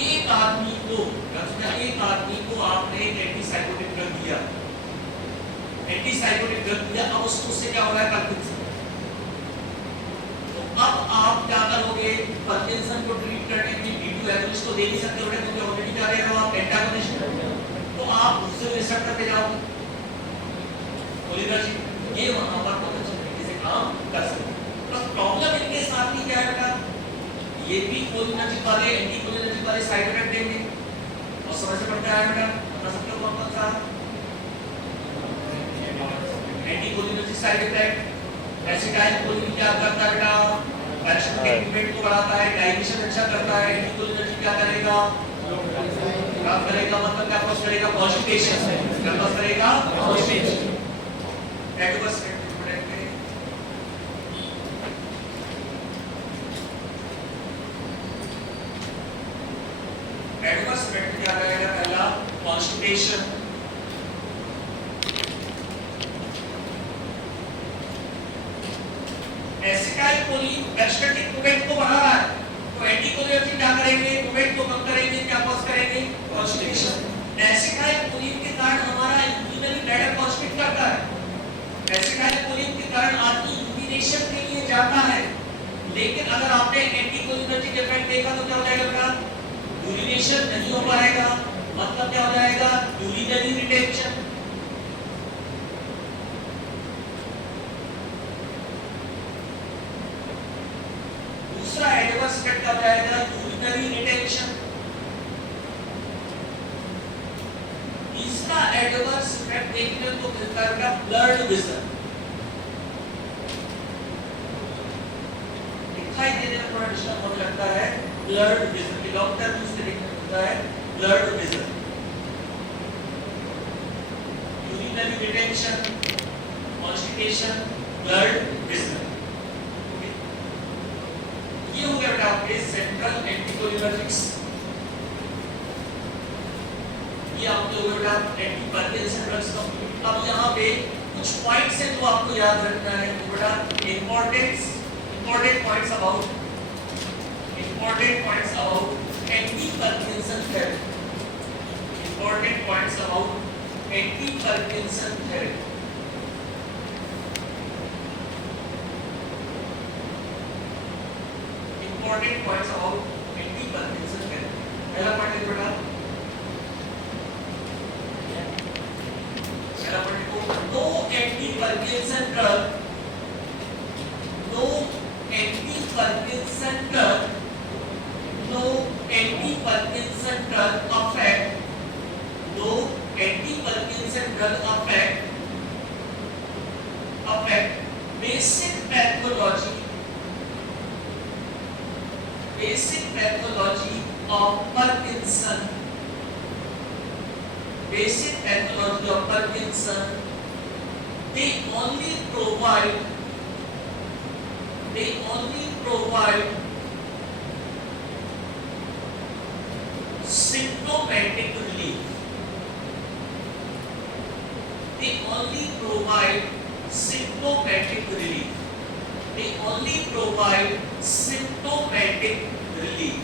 एक आदमी को आपने एक एंटीसाइकोटिक ड्रग दिया, एंटीसाइकोटिक ड्रग दिया, अब उससे क्या हो रहा है, पार्किंसन। तो अब आप क्या करोगे, पार्किंसन को ट्रीट करने के लिए B2 एगोनिस्ट तो दे नहीं सकते हो, क्योंकि ऑलरेडी क्या दे रहे हो आप, एंटागोनिस्ट। तो आप दूसरे रिसेप्टर पे जाओगे, कोलिनर्जिक, ये वहां पर बहुत अच्छी तरीके से काम कर सकते हैं। बस प्रॉब्लम इनके साथ ही क्या है बेटा, ये भी कोलिनर्जिक वाले एंटीकोलिनर्जिक वाले साइड इफेक्ट देंगे, और समझ में पड़ता है बेटा, बता सकते हो कौन सा एंटीकोलिनर्जिक साइड इफेक्ट। एसिटाइलकोलिन क्या करता है बेटा, पैरासिटिक मूवमेंट को बढ़ाता है, डाइजेशन अच्छा करता है। एंटीकोलिनर्जिक क्या करेगा, खराब करेगा, मतलब क्या कॉज करेगा, कॉन्स्टिपेशन से क्या कॉज करेगा, कॉन्स्टिपेशन। एडवर्स एडवर्स इफेक्ट क्या रहेगा, पहला कॉन्स्टिपेशन, एसिटाइलकोलिन पैरासिटिक मूवमेंट को बढ़ा रहा है, तो एंटीकोलिनर्जिक क्या करेंगे, मूवमेंट को कम करेंगे, क्या कॉज करेंगे, कॉन्स्टिपेशन। एसिटाइलकोलिन के कारण हमारा यूरिनरी ब्लैडर कॉन्स्ट्रिक्ट करता है, एसिटाइलकोलिन के कारण आदमी यूरिनेशन के लिए जाता है। लेकिन अगर आपने एंटीकोलिनर्जिक इफेक्ट देखा तो क्या हो जाएगा बेटा, यूरिनेशन नहीं हो पाएगा, मतलब क्या हो जाएगा, यूरिनरी रिटेंशन। दूसरा एडवर्स इफेक्ट क्या हो जाएगा, यूरिनरी रिटेंशन। तीसरा एडवर्स इफेक्ट देखने को मिलता है ब्लड विजन, दिखाई देने में थोड़ा डिस्टर्ब होने लगता है, ब्लड विजन के डॉक्टर भी उससे देखने मिलता है, blood vision, urinary retention, constipation, blood vision. ये हो गया बेटा आपके सेंट्रल एंटीकोलिनर्जिक्स। ये आपके हो गया बेटा एंटी पार्किंसन ड्रग्स का। अब यहाँ पे कुछ पॉइंट्स हैं जो आपको याद रखना है, तो बेटा important points about anti-Parkinson therapy, important points about anti-Parkinson therapy। important points about anti-Parkinson therapy। पहला पॉइंट है बेटा, पहला पॉइंट को no anti-Parkinson drug, no anti-Parkinson drug, no anti-Parkinson drug affect, no anti-Parkinson drug affect basic pathology of Parkinson, basic pathology of Parkinson। They only provide symptomatic relief, they only provide symptomatic relief, they only provide symptomatic relief।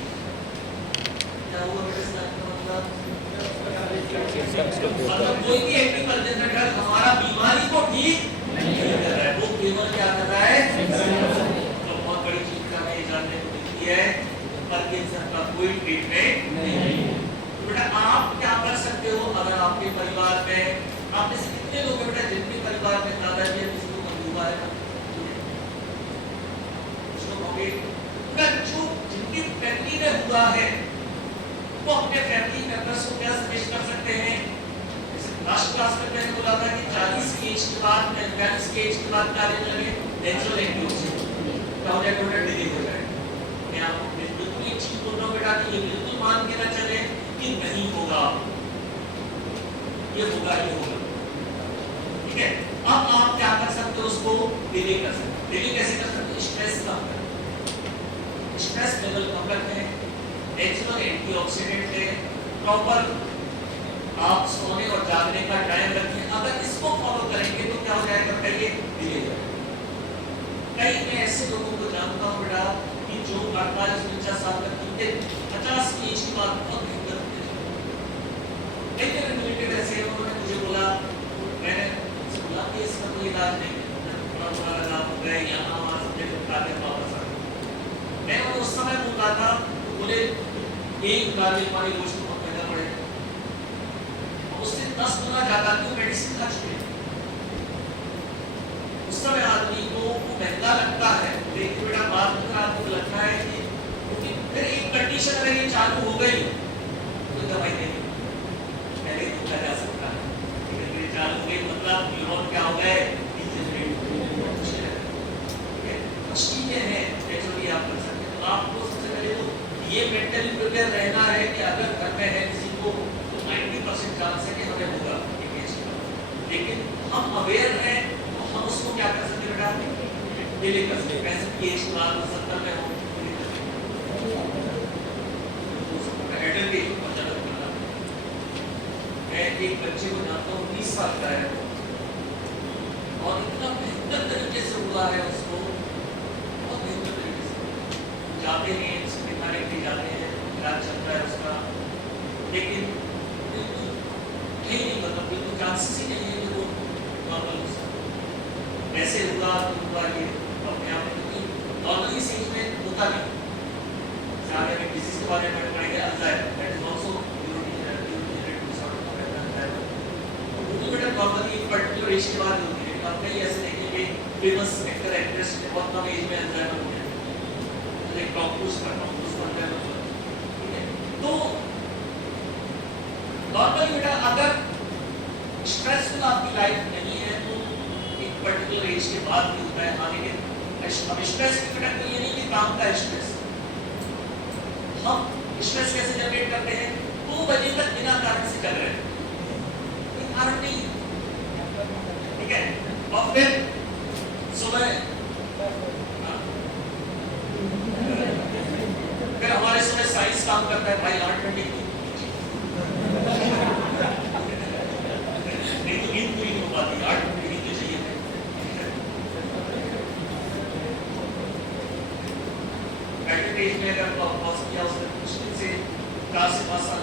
क्या हुआ इसका मतलब, कोई भी anti-Parkinson drug हमारा बीमारी को ठीक नहीं कर रहा है, वो केवल क्या कर रहा है, तो बहुत बड़ी चीज हमें ये जानने को मिलती है, पार्किंसन का कोई ट्रीटमेंट नहीं है। तो बेटा आप क्या कर सकते हो, अगर आपके परिवार में, आप में से कितने लोग हैं बेटा जिनके परिवार में दादाजी या किसी को मधुमेह है, कुछ लोग होंगे, जो जिनकी फैमिली में हुआ है वो अपने फैमिली मेंबर्स को क्या सजेस्ट कर सकते हैं। लास्ट क्लास में मैंने बोला था कि 40 की एज के बाद, 45 की एज के बाद क्या लेने लगे, नेचुरल एंटीऑक्सीडेंट, क्या हो जाएगा बेटा, डिलीट हो जाएगा। मैं आपको बिल्कुल एक चीज बोल रहा हूँ बेटा कि ये बिल्कुल मान के ना चले कि नहीं होगा, ये होगा ही होगा, ठीक है। अब आप क्या कर सकते हो, उसको डिले कर सकते हो। डिले कैसे कर सकते हो, स्ट्रेस कम करें, स्ट्रेस लेवल कम रखें, नेचुरल एंटीऑक्सीडेंट है, प्रॉपर आप सोने और जागने का टाइम रखें। अगर इसको फॉलो करेंगे तो क्या हो जाएगा, करिए डिले जाएगा। कई मैं ऐसे लोगों को जानता हूँ बेटा कि जो 48-49 साल तक जीते, 50 की एज के बाद बहुत भयंकर होते हैं। कई मेरे रिलेटिव ऐसे हैं, उन्होंने मुझे बोला, मैंने उनसे बोला कि इसका कोई इलाज नहीं है, थोड़ा लगा हो गए यहाँ वहाँ सबके खाते वापस आ गए। मैं उस समय बोल रहा था, तो बोले एक बार हमारी रोज को बहुत महंगा पड़ेगा, उससे 10 गुना ज्यादा क्यों मेडिसिन खा चुके। उस समय आदमी को महंगा लगता है, लेकिन बेटा बाद में आपको लगता है कि फिर एक कंडीशन अगर ये चालू हो गई तो दवाई नहीं पहले रोका जा सकता है, लेकिन ये चालू हो गई मतलब न्यूरॉन क्या हो गए, कुछ चीजें हैं एक्चुअली आप कर सकते हैं। तो आपको सबसे पहले तो ये मेंटली प्रिपेयर रहना है कि अगर घर में है किसी को तो 90% चांस है कि हमें होगा एक एज का, लेकिन हम अवेयर हैं तो हम उसको क्या कर सकते बेटा, डिले कर सकते। 65 की एज के बाद 70 में हो एडल्ट एज पर चला करना। मैं एक बच्चे को जानता हूँ 20 साल का है और इतना बेहतर तरीके से हुआ है उसको, बहुत बेहतर तरीके से जाते हैं स्पिरिचुअलिटी जाते हैं, इलाज चल रहा है उसका, लेकिन बिल्कुल नहीं मतलब बिल्कुल चांसेस ही नहीं है कि वो नॉर्मल हो सकता। ऐसे हुआ तो हुआ ये अपने आप में, क्योंकि नॉर्मली स्टेज में होता नहीं। आगे में डिजीज के बारे में पढ़ेंगे, Alzheimer that is also neurodegenerative disorder कहता है। वो भी बेटा नॉर्मली पर्टिकुलर एज के बाद होती है। आप कहीं ऐसे देखेंगे फेमस एक्टर एक्ट्रेस ने बहुत कम एज में अल्जाइमर हो गया, तो एक टॉप क्रूज का अल्जाइमर हो गया, ठीक है। तो नॉर्मली बेटा अगर स्ट्रेसफुल आपकी लाइफ नहीं है तो एक पर्टिकुलर एज के बाद भी होता है। हाँ, लेकिन अब स्ट्रेस की बेटा तो ये नहीं कि काम का स्ट्रेस, हम स्ट्रेस कैसे जनरेट करते हैं, 2 बजे तक बिना कारण से जग रहे हैं, कोई कारण नहीं, ठीक है। और फिर सुबह फिर हमारे सुबह साइंस काम करता है भाई 8 घंटे नहीं तो नींद पूरी नहीं हो पाती, 8 घंटे नींद तो चाहिए। एडल्ट में अगर पॉज किया उसने मुश्किल से 4 से 5 साल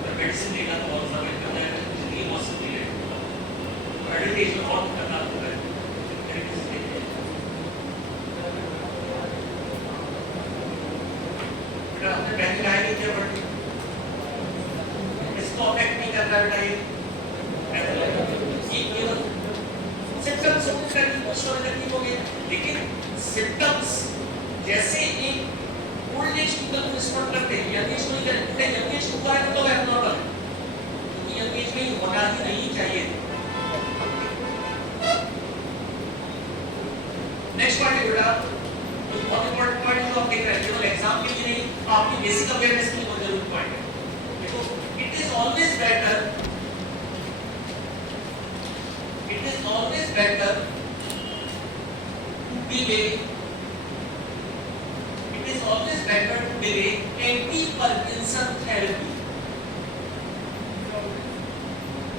अगर मेडिसिन लेगा तो बहुत समय करना है, जिंदगी बहुत सही है। एडल्ट एज में बहुत करना होता है, बेटा हमने पहले लाइन नहीं किया पढ़ती, इसको अफेक्ट नहीं करता बेटा ये केवल सिम्टम्स होने तक कुछ होने तक ठीक हो गया, लेकिन सिम्टम्स जैसे एक ओल्ड एज पीपल को रिस्पॉन्ड करते हैं, यंग एज को नहीं करते। यंग एज हुआ है तो एब्नॉर्मल है, क्योंकि यंग एज में होना ही नहीं चाहिए। नेक्स्ट पॉइंट है बेटा, बहुत इंपॉर्टेंट पॉइंट जो आप देख रहे हैं, केवल एग्जाम के लिए नहीं, आपकी बेसिक अवेयरनेस के लिए बहुत जरूरी पॉइंट है। देखो, it is always better to delay anti-Parkinson therapy.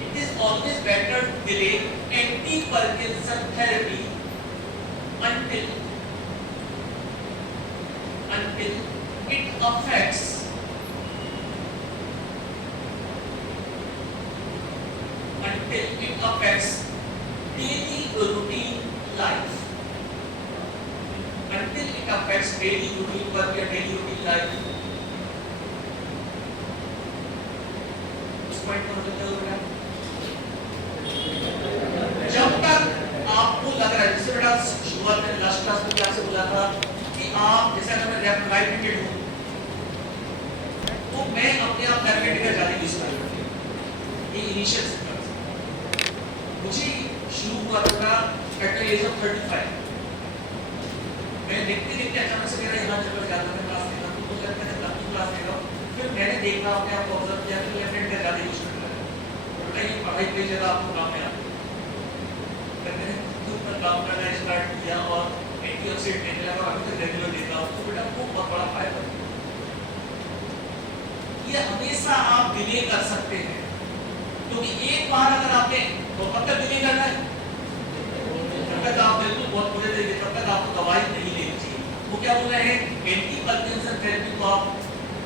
It is always better to delay anti-Parkinson therapy until it affects daily routine life. Until it affects daily routine work या daily routine life. उस point को मतलब क्या होगा? जब तक आपको लग रहा है, जैसे बेटा शुरुआत में लास्ट क्लास में क्या से बोला था कि आप जैसे अगर मैं राइट हैंडेड हूँ तो मैं अपने आप लेफ्ट हैंड का ज्यादा यूज करूँगा। ये इनिशियल सिम्टम्स मुझे शुरू हुआ था एट द एज ऑफ 35। मैं देखते देखते अचानक से मेरा यहाँ चक्कर जाता था, क्लास लेना तो मुझे लगता था तब क्लास लेगा। फिर मैंने देखा अपने आप को ऑब्जर्व किया कि लेफ्ट हैंड का ज़्यादा यूज करता है, और कहीं पढ़ाई कई जगह आपको काम में आता है। फिर मैंने खुद पर काम करना स्टार्ट किया और एंटीऑक्सीडेंट लेने लगा, अभी तक रेगुलर लेता हूँ। तो बेटा वो बहुत बड़ा फायदा है। ये हमेशा आप डिले कर सकते हैं, क्योंकि एक बार अगर आपने तो कब तक डिले करना है, जब तक आप बिल्कुल बहुत बुरे तरीके तब तक आपको दवाई नहीं लेनी चाहिए। वो क्या बोल रहे हैं, एंटी पार्किंसन थेरेपी को आप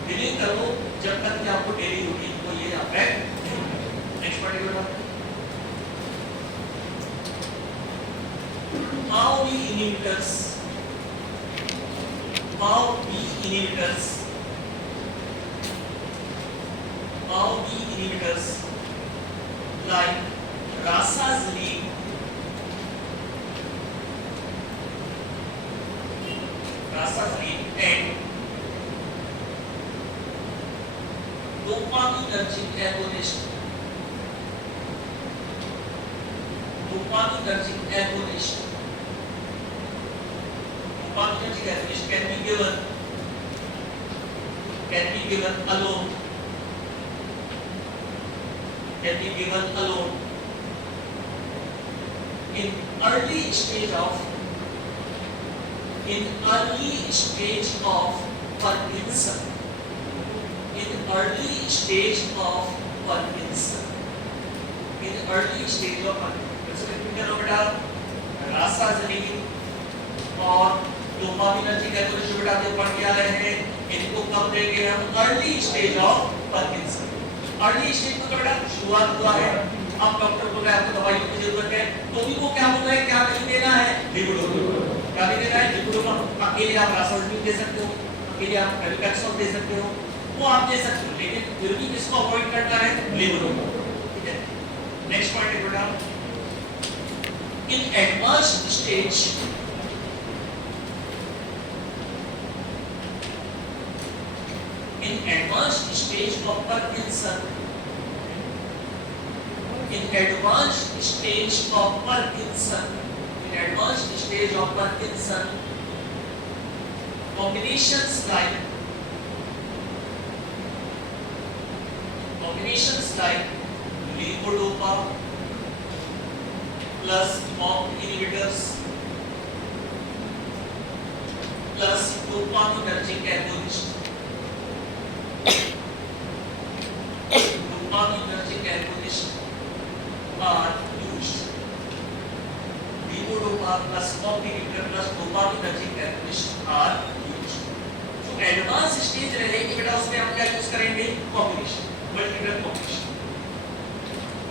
डिले करो जब तक कि आपको डेली रूटीन को ये affect. Next part how we inhibitors like rasaziline and dopaminergic agonist dopaminergic agonist can be given alone in early stage of Parkinson. और डोपामिनर्जिक एगोनिस्ट बेटा जो पढ़ के आ रहे हैं, इनको कब देंगे हम, early stage of Parkinson. Early stage में बेटा शुरुआत हुआ है, अब डॉक्टर बोल रहा है आपको दवाई की जरूरत है, तो भी वो क्या बोल रहे हैं, क्या नहीं देना है, लिबोडोपा। क्या नहीं देना है, लिबोडोपा। अकेले आप रासायनिक दे सकते हो, अकेले आप एल्काक्सोल दे सकते हो, वो आप दे सकते हो, लेकिन फिर भी किसको अवॉइड करना है, लिबोडोपा। ठीक है, नेक्स्ट पॉइंट है बेटा, इन advanced stage of Parkinson, combinations like levodopa plus MOP inhibitors plus dopaminergic agonist are used. Levodopa plus MOP inhibitor plus dopaminergic agonist are used. जो एडवांस स्टेज रहेगी बेटा उसमें हम क्या यूज करेंगे, कॉम्बिनेशन, मल्टीपल कॉम्बिनेशन।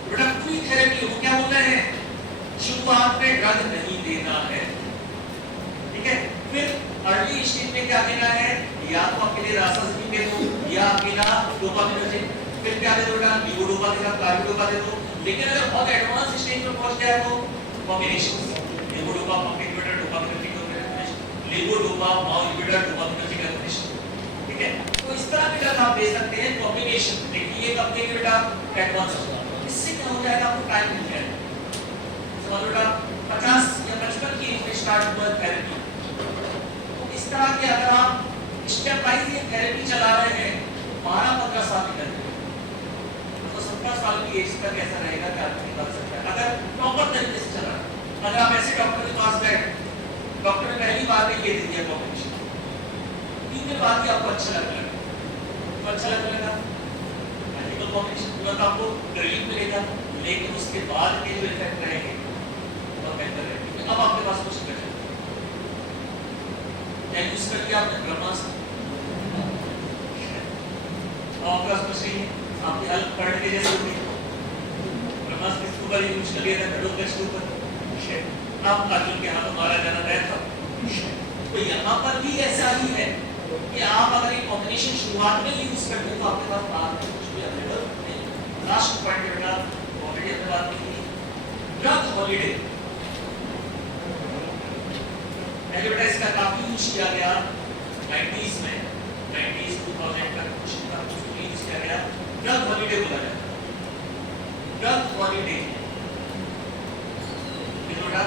बेटा कोई थेरेपी वो क्या बोल रहे हैं, शुरुआत में ड्रग नहीं देना है, ठीक है, फिर अर्ली स्टेज में क्या देना है, या तो अकेले रासायनिक दे दो या अकेला डोपामिनर्जिक, फिर क्या दे दो बेटा, लिवोडोपा के साथ कार्बिडोपा दे दो। लेकिन अगर बहुत एडवांस स्टेज में पहुंच गया तो combination, levodopa MOP inhibitor dopaminergic agonist, levodopa MOP inhibitor dopaminergic agonist, ठीक है। तो इस तरह के ड्रग आप दे सकते हैं कॉम्बिनेशन। देखिए ये कब देंगे बेटा, एडवांस होगा, इससे क्या हो जाएगा, आपको टाइम मिल जाएगा। समझ बेटा 50 या 55 की एज में स्टार्ट हुआ थेरेपी, तो इस तरह के अगर आप स्टेप वाइज ये थेरेपी चला रहे हैं 12-15 साल निकल जाएंगे, तो 70 साल की एज तक ऐसा रहेगा कि आदमी कर सकता है अगर प्रॉपर तरीके से चला। अगर आप ऐसे डॉक्टर के पास बैठ, डॉक्टर ने पहली बार में ये दे दिया कॉम्बिनेशन, 3 दिन बाद ही आपको अच्छा लगने लगा, तो अच्छा लगने लगा मेडिकल कॉम्बिनेशन, तुरंत आपको रिलीफ मिलेगा, लेकिन उसके बाद के जो इफेक्ट रहेंगे वो बेहतर रहेंगे। अब आपके पास कुछ कर यूज कर लिया आपने ब्रह्मास्त्र, आपका कुछ नहीं है, आपकी हालत पढ़ के जैसे होती है, ब्रह्मास्त्र किसके ऊपर यूज कर लिया था, घटोत्कच के ऊपर, आप अर्जुन के हाथों मारा जाना गया था। तो यहाँ पर भी ऐसा ही है कि आप अगर एक कॉम्बिनेशन शुरुआत में यूज करते हैं तो आपके पास बाद में कुछ भी अवेलेबल नहीं। लास्ट पॉइंट बेटा ऑलरेडी हमने बात की, ड्रग हॉलिडे। पहले बेटा इसका काफी यूज किया गया 90s में, 90s 2000 तक कुछ यूज किया गया, ड्रग हॉलिडे बोला जाता है। ड्रग हॉलिडे बेटा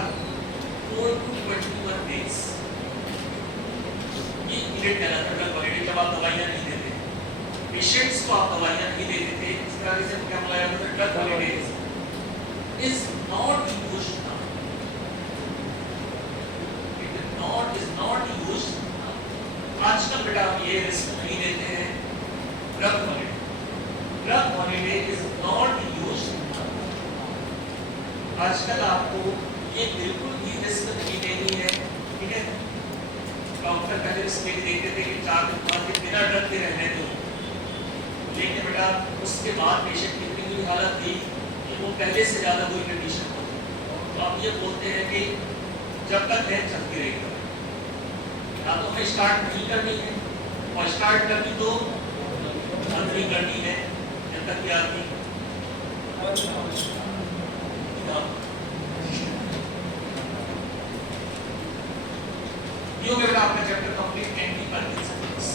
4 to 21 days ये पीरियड कहलाता है ड्रग हॉलिडे, जब आप दवाइयां नहीं देते, पेशेंट्स को आप दवाइयां नहीं देते थे, इस तरह से क्या बोला जाता है, drug holiday is not used now, is not used। आजकल बेटा हम ये रिस्क नहीं लेते हैं drug holiday. Highway is not used. आजकल आपको ये बिल्कुल भी रिस्क नहीं लेनी है, ठीक है। डॉक्टर पहले रिस्क लेके देखते थे कि 4 दिन 5 दिन बिना ड्रग के रहने दो, लेकिन बेटा उसके बाद पेशेंट की इतनी बुरी हालत थी कि वो पहले से ज़्यादा बुरी कंडीशन हो। तो आप ये बोलते हैं कि जब तक है चलती रहेगी, या तो हमें स्टार्ट नहीं करनी है, और स्टार्ट करनी तो बंद नहीं करनी है जब तक कि आदमी ये हो गया आपका चैप्टर कंप्लीट। एंटी पार्किंसंस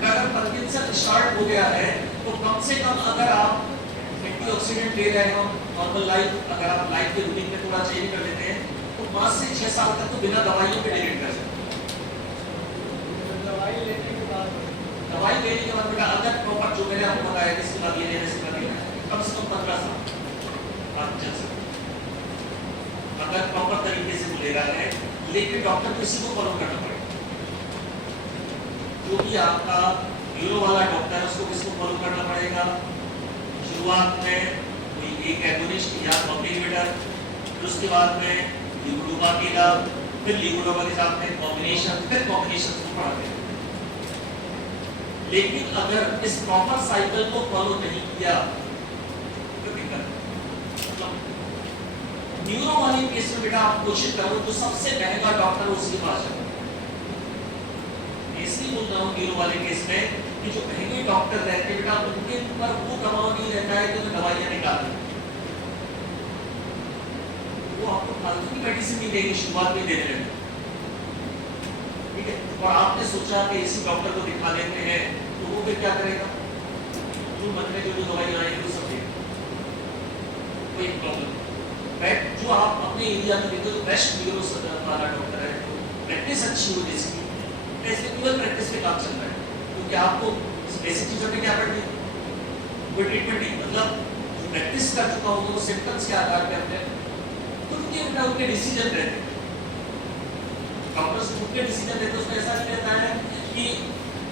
अगर पार्किंसन स्टार्ट हो गया है तो कम से कम अगर आप एंटीऑक्सीडेंट ले रहे हो, नॉर्मल लाइफ अगर आप लाइफ के रूटीन में थोड़ा चेंज कर देते हैं तो 5 से 6 साल तक तो बिना दवाइयों के डिलीट कर सकते हैं। दवाई लेने के बाद बेटा अगर प्रॉपर जो मैंने आपको बताया कि इसके बाद ये लेने से कम से कम 15 साल आप चल सकते हैं अगर प्रॉपर तरीके से वो ले रहा है। लेकिन डॉक्टर को इसी को फॉलो करना पड़ेगा, जो भी आपका न्यूरो वाला डॉक्टर है उसको किसको फॉलो करना पड़ेगा। शुरुआत में कोई एक एगोनिस्ट या कॉम्बिनेटर, फिर उसके बाद में लीवोडोपा के लाभ, फिर लीवोडोपा के साथ में कॉम्बिनेशन, फिर कॉम्बिनेशन को पढ़ाते हैं। लेकिन अगर इस प्रॉपर साइकिल को फॉलो नहीं किया तो दिक्कत। न्यूरो वाले केस में बेटा आप कोशिश करो तो सबसे महंगा डॉक्टर उसके पास जाओ। इसलिए बोल रहा हूँ न्यूरो वाले केस में कि जो महंगे डॉक्टर रहते हैं बेटा उनके ऊपर वो दबाव नहीं रहता है कि दवाइयाँ निकाल दें, वो आपको फालतू की मेडिसिन नहीं देगी, शुरुआत में दे रहे हैं, ठीक है। और आपने सोचा कि इसी डॉक्टर को दिखा देते हैं तो वो फिर क्या करेगा, जो मन में जो दवाइयाँ आएंगी वो सब देगा, कोई प्रॉब्लम। जो आप अपने एरिया में देखते हो तो बेस्ट न्यूरो वाला डॉक्टर है, तो प्रैक्टिस अच्छी हो जिसकी, केवल प्रैक्टिस पे काम चल रहा है, क्योंकि आपको बेसिक चीजों पे क्या पढ़नी है, कोई ट्रीटमेंट नहीं, मतलब प्रैक्टिस कर चुका हो तो सिम्टम्स के आधार पे अपने तो उनके डिसीजन रहते हैं। डॉक्टर्स उनके डिसीजन रहते हैं, उसमें ऐसा नहीं रहता है कि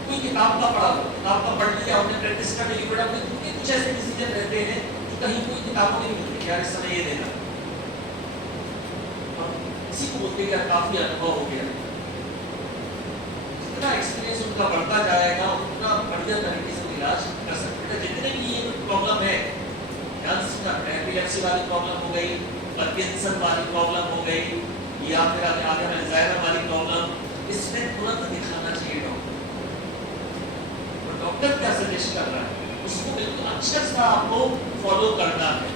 कोई किताब का पढ़ा हो, किताब का पढ़ लिया हमने प्रैक्टिस कर ली, बट उनके कुछ ऐसे डिसीजन रहते हैं जो कहीं कोई किताबों में नहीं मिलते, यार इस समय ये देना, इसी को बोलते हैं काफी अनुभव हो गया। जितना एक्सपीरियंस उनका बढ़ता जाएगा उतना बढ़िया तरीके से इलाज कर सकते हैं। जितने भी ये प्रॉब्लम है, एपिलेप्सी वाली प्रॉब्लम हो गई, पार्किंसन वाली प्रॉब्लम हो गई, या फिर आगे में अल्जाइमर वाली प्रॉब्लम, इसमें तुरंत दिखाना चाहिए डॉक्टर। तो डॉक्टर क्या सजेस्ट कर रहा है उसको बिल्कुल अक्षर से आपको फॉलो करना है।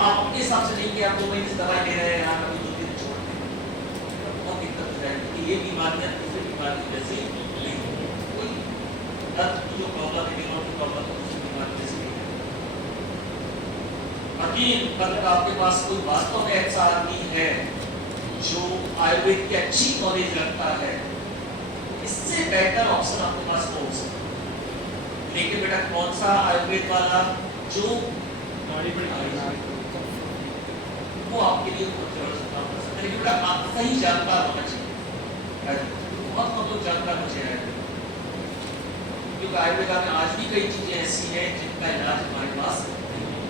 आप अपने हिसाब से नहीं कि आप 2 महीने से दवाई ले रहे हैं, आप अभी 2 दिन छोड़ दें, बहुत दिक्कत हो जाएगी कि ये बीमारियां दूसरी बीमारी जैसी नहीं है। कोई दर्द की जो प्रॉब्लम है, दिलों की प्रॉब्लम है, दूसरी बीमारी जैसी नहीं है। बाकी अगर आपके पास कोई वास्तव में ऐसा आदमी है जो आयुर्वेद की अच्छी नॉलेज रखता है, इससे बेटर ऑप्शन आपके पास हो सकता है। लेकिन बेटा कौन सा आयुर्वेद वाला जो वो आपके लिए बहुत जबरदस्त काम कर सकता है, लेकिन बेटा आप सही जानकार होना चाहिए। बहुत कम लोग जानकार मुझे है, क्योंकि आयुर्वेद में आज भी कई चीजें ऐसी हैं जिनका इलाज हमारे पास नहीं है।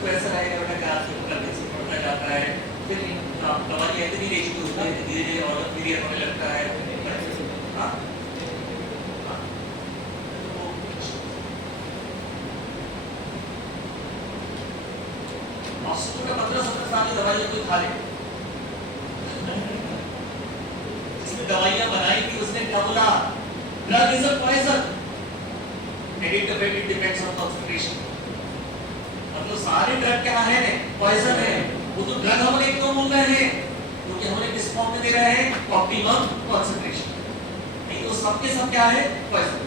तो ऐसा रहेगा बेटा कि आपको करने से पड़ता जाता है, फिर दवाइयाँ इतनी ले चुकी होती है धीरे धीरे और पीरियड होने लगता है। हाँ तो 15-17 साल की दवाइयाँ कोई खा ले, जिसने दवाइयाँ बनाई थी उसने क्या बोला, drug is a poison and it depends on concentration. मतलब सारे ड्रग क्या है, पॉइजन है। वो तो ड्रग हमने क्यों बोल रहे हैं, क्योंकि हमने किस फॉर्म में दे रहे हैं, ऑप्टिमम कॉन्सेंट्रेशन। नहीं तो सबके सब क्या है, पॉइजन।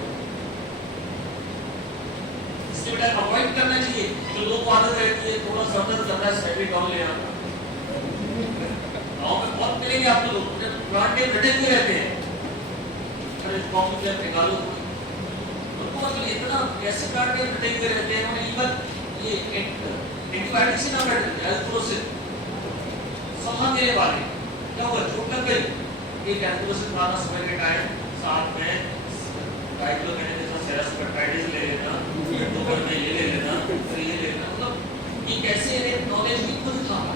इसलिए बेटा अवॉइड करना चाहिए। जो लोग आदत रहती है थोड़ा सा ज्यादा साइट्रिकॉल ले आना, गाँव में बहुत मिलेंगे आप लोग, प्लांट में बैठे हुए रहते हैं, अरे कॉफी क्या निकालो, उनको मतलब इतना कैसे काट के देते रहते हैं, उन्हें इवन ये एंटीबायोटिक्स ही ना बैठ देते हैं, एल्ट्रोसिन सम्मान देने वाले क्या हुआ, चोट लग गई, एक एल्ट्रोसिन खाना समय के टाइम साथ में डाइक्लोफेनेक ले लेना, दोपहर में ये ले लेना, फिर ये ले लेना, मतलब ये कैसे एक नॉलेज भी खुद खाना,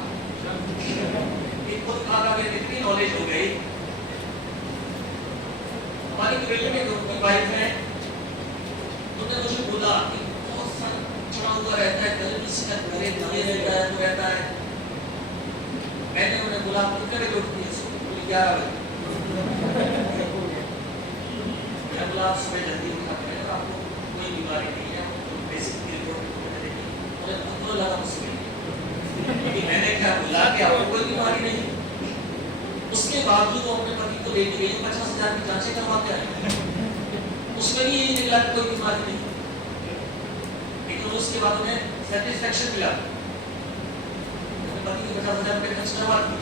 ये खुद खाना में इतनी नॉलेज हो गई। हमारी रिलेटिव की वाइफ है, उन्होंने मुझे बोला कि बहुत सारा चढ़ा हुआ रहता है, कल किसी का घरे दबे रहता है तो रहता है। मैंने उन्हें बोला कितने बजे उठती है? बोली 11 बजे। मैं बोला आप सुबह जल्दी उठाते हैं, आपको कोई बीमारी नहीं है, आपको बेसिक रिपोर्ट देखिए। मुझे तो लगा मुझसे कि मैंने क्या बोला कि आपको कोई बीमारी नहीं, उसके बावजूद वो अपने पति को लेके गई 50,000 की जांचें करवाते हैं, उसमें भी यही निकला कि कोई बीमारी नहीं, लेकिन उसके बाद उन्हें सेटिस्फेक्शन मिला, अपने पति को 50,000 रुपये खर्च करवा दिए।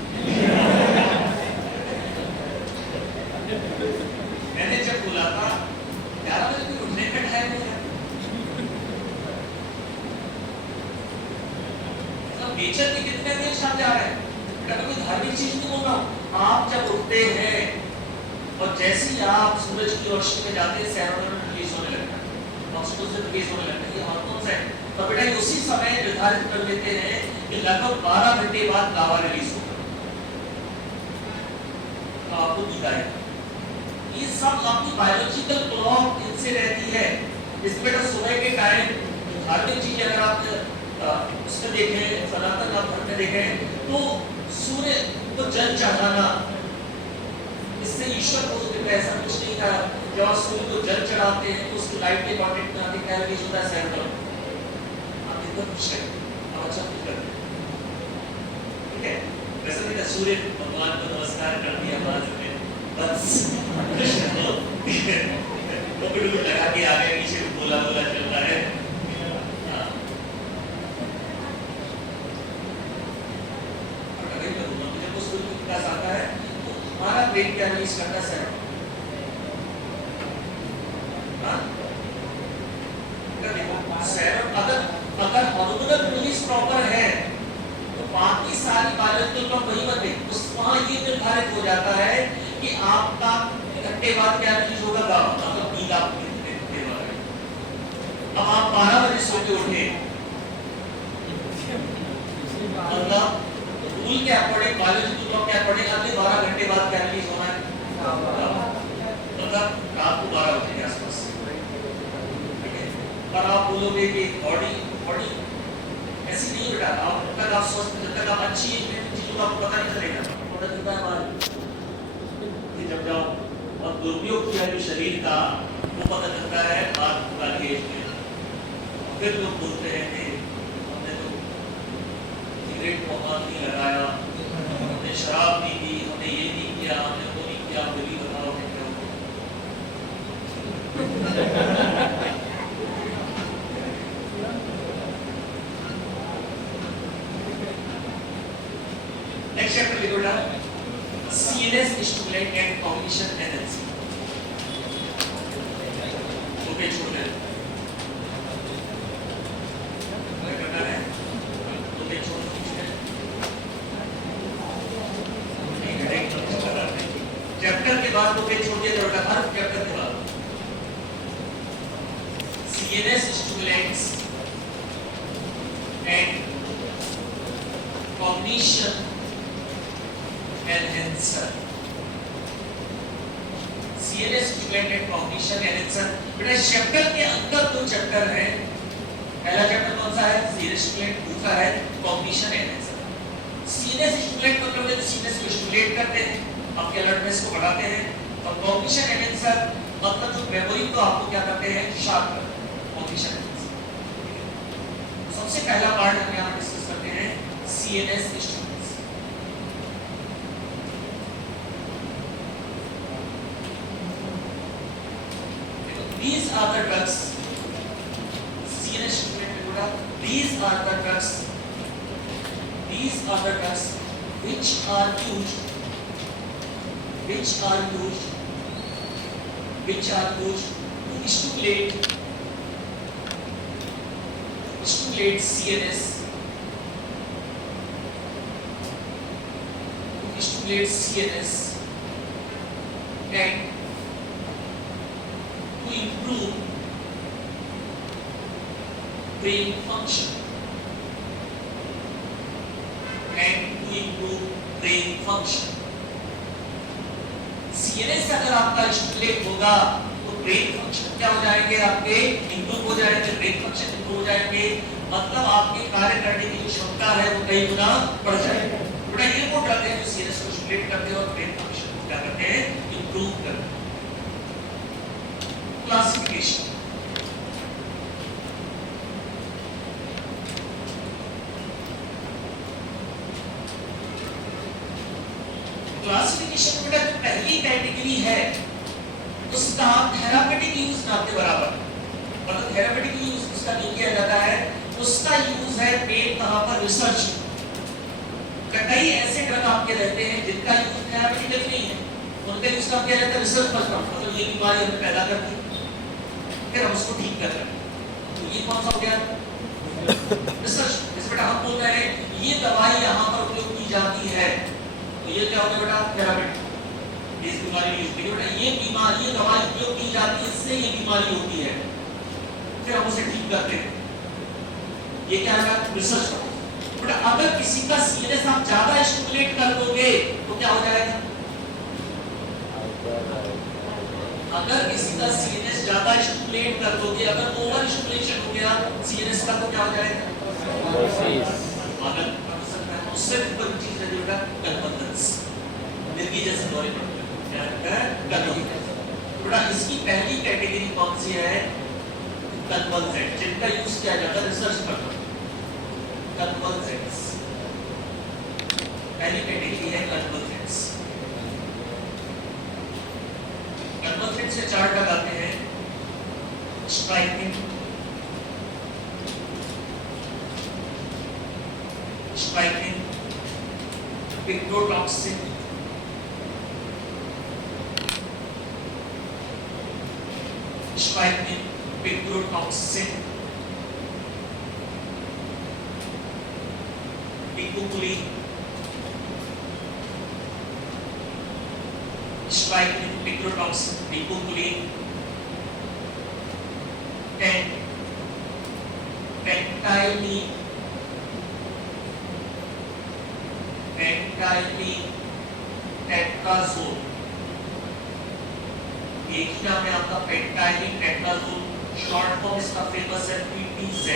मैंने जब बोला था 11 बजे कोई उठने का टाइम हो गया, नेचर के कितने देर साथ जा रहे हैं, कोई धार्मिक चीज नहीं बोल रहा हूँ। आप जब उठते हैं और जैसे ही आप सूरज की रोशनी में जाते हैं, सेरोटोनिन रिलीज होने लगता है, ऑक्सीटोसिन रिलीज होने लगता है, ये हार्मोन्स है, तो बेटा उसी समय निर्धारित कर लेते हैं कि लगभग 12 घंटे बाद गावा रिलीज होगा, तो आपको नींद आएगी। ये सब आपकी बायोलॉजिकल क्लॉक इनसे रहती है। इस बेटा सुबह के टाइम धार्मिक चीज अगर आप उसमें देखें, सनातन धर्म में देखें, तो सूर्य को जल चढ़ाना, इससे ईश्वर को देता है, ऐसा कुछ नहीं था। जब आप सूर्य को जल चढ़ाते हैं तो उसकी लाइट के कांटेक्ट में आके क्या रिलीज होता है, सेरोटोनिन। आप इतना खुश हैं, आप अच्छा फील करते हैं, ठीक है। वैसे नहीं, सूर्य भगवान को नमस्कार कर दिया बाद में, बस वो लगा के आगे पीछे बोला चलता है। आता है तो हमारा ब्रेन क्या रिलीज करता है, अगर हार्मोनल रिलीज प्रॉपर है तो बाकी सारी बायोलॉजिकल क्लॉक वही बन गई, वहां ये निर्धारित हो जाता है कि आपका घंटे बाद क्या रिलीज होगा, मतलब नींद आपको कितने घंटे बाद है। अब आप 12 बजे सो के उठे, मतलब रूल के अकॉर्डिंग, बायोलॉजिकल क्लॉक के अकॉर्डिंग अगले 12 घंटे बाद क्या रिलीज होना है, मतलब रात को 12 बजे के आसपास, ठीक है। और आप बोलोगे कि बॉडी ऐसी नहीं बेटा, आप जब तक आप स्वस्थ, जब तक आप अच्छी चीजों का आपको पता नहीं चलेगा, पता चलता है हमारे जब जाओ और दुरुपयोग किया जो शरीर का, वो पता चलता है बात पूरा एज में। फिर लोग बोलते हैं कि हमने तो सिगरेट को हाथ नहीं लगाया, हमने शराब नहीं पी, हमने ये नहीं किया, हमने वो नहीं किया, बोली बताओ क्या नेक्स्ट चैप्टर लिखो बेटा, CNS stimulant and cognition energy. Okay छोड़ दे, क्या करना है, ओके छोड़ चैप्टर के बाद तो पेज छोड़ दिया बेटा, हर चैप्टर के बाद CNS stimulants and cognition enhancer. CNS stimulant and cognition enhancer बेटा इस चैप्टर के अंदर दो चैप्टर हैं। पहला चैप्टर कौन सा है, CNS स्टिमुलेंट, दूसरा है कॉग्निशन एनहांसर। CNS स्टिमुलेंट मतलब जो CNS को स्टिमुलेट करते हैं, आपके अलर्टनेस को बढ़ाते हैं, और कॉग्निशन एनहांसर मतलब जो मेमोरी को आपको क्या करते हैं, शार्प करते हैं, कॉग्निशन एनहांसर। सबसे पहला पार्ट हम यहाँ डिस्कस करते हैं CNS stimulants. These are the drugs, CNS stimulant, these are the drugs which are used to stimulate stimulate CNS, and to improve brain function, CNS अगर आपका स्टिमुलेट होगा तो ब्रेन फंक्शन क्या हो जाएंगे, आपके इंप्रूव हो जाएंगे, ब्रेन फंक्शन इंप्रूव हो जाएंगे, मतलब आपके कार्य करने की जो क्षमता है वो कई गुना बढ़ जाएगी। बड़ा ये वो ड्रग है जो सीएनएस को स्टिमुलेट करते हैं और ब्रेन फंक्शन को क्या करते हैं, इंप्रूव करते हैं। क्लासिफिकेशन, क्लासिफिकेशन बेटा जो पहली कैटेगरी है उसका थेरापेटिक यूज ना के बराबर, मतलब थेरापेटिक यूज उसका नहीं किया जाता है, उसका यूज है मेन कहां पर, रिसर्च। कई ऐसे ड्रग आपके रहते हैं जिनका यूज थेरापेटिकल नहीं है, उनका यूज कब किया जाता है, रिसर्च पर, मतलब ये बीमारी हमें पैदा करती है फिर हम उसको ठीक कर रहे हैं, तो ये कौन सा हो गया, रिसर्च। जैसे बेटा हम बोल रहे हैं ये दवाई यहाँ पर उपयोग की जाती है, तो ये क्या हो गया बेटा, थेरापेटिक। इस बीमारी की यूज बेटा ये बीमारी, ये दवाई उपयोग की जाती है, इससे ये बीमारी होती है, फिर हम उसे ठीक करते हैं, ये क्या है, रिसर्च। बेटा अगर किसी का सीएनएस आप ज्यादा स्टिमुलेट कर दोगे तो क्या हो जाएगा, अगर किसी का सीएनएस ज्यादा स्टिमुलेट कर दोगे, अगर ओवर स्टिमुलेशन हो गया सीएनएस का तो क्या हो जाएगा, पागल कर सकता है। उससे ऊपर चीज है बेटा कन्वर्जेंस, निर्गी जैसे दौरे पड़ते हैं, क्या है कन्वर्जेंस। बेटा इसकी पहली कैटेगरी कौन सी है, कन्वर्जेंट, जिनका यूज किया जाता है रिसर्च पर, कन्वर्जेंस पहली कैटेगरी है, कन्वर्जेंस। कन्वर्जेंस से चार ड्रग आते हैं, स्ट्राइकिन, पिक्रोटॉक्सिन, पिक्रोटॉक्सिन, पिकोकुलिन, स्ट्राइकिन, पिक्रोटॉक्सिन, पिकोकुलिन, पेंटाइलिन, टेट्राजोल, एक ही नाम है आपका पेंटाइलिन टेट्राजोल, शॉर्ट फॉर्म इसका फेमस है PTZ,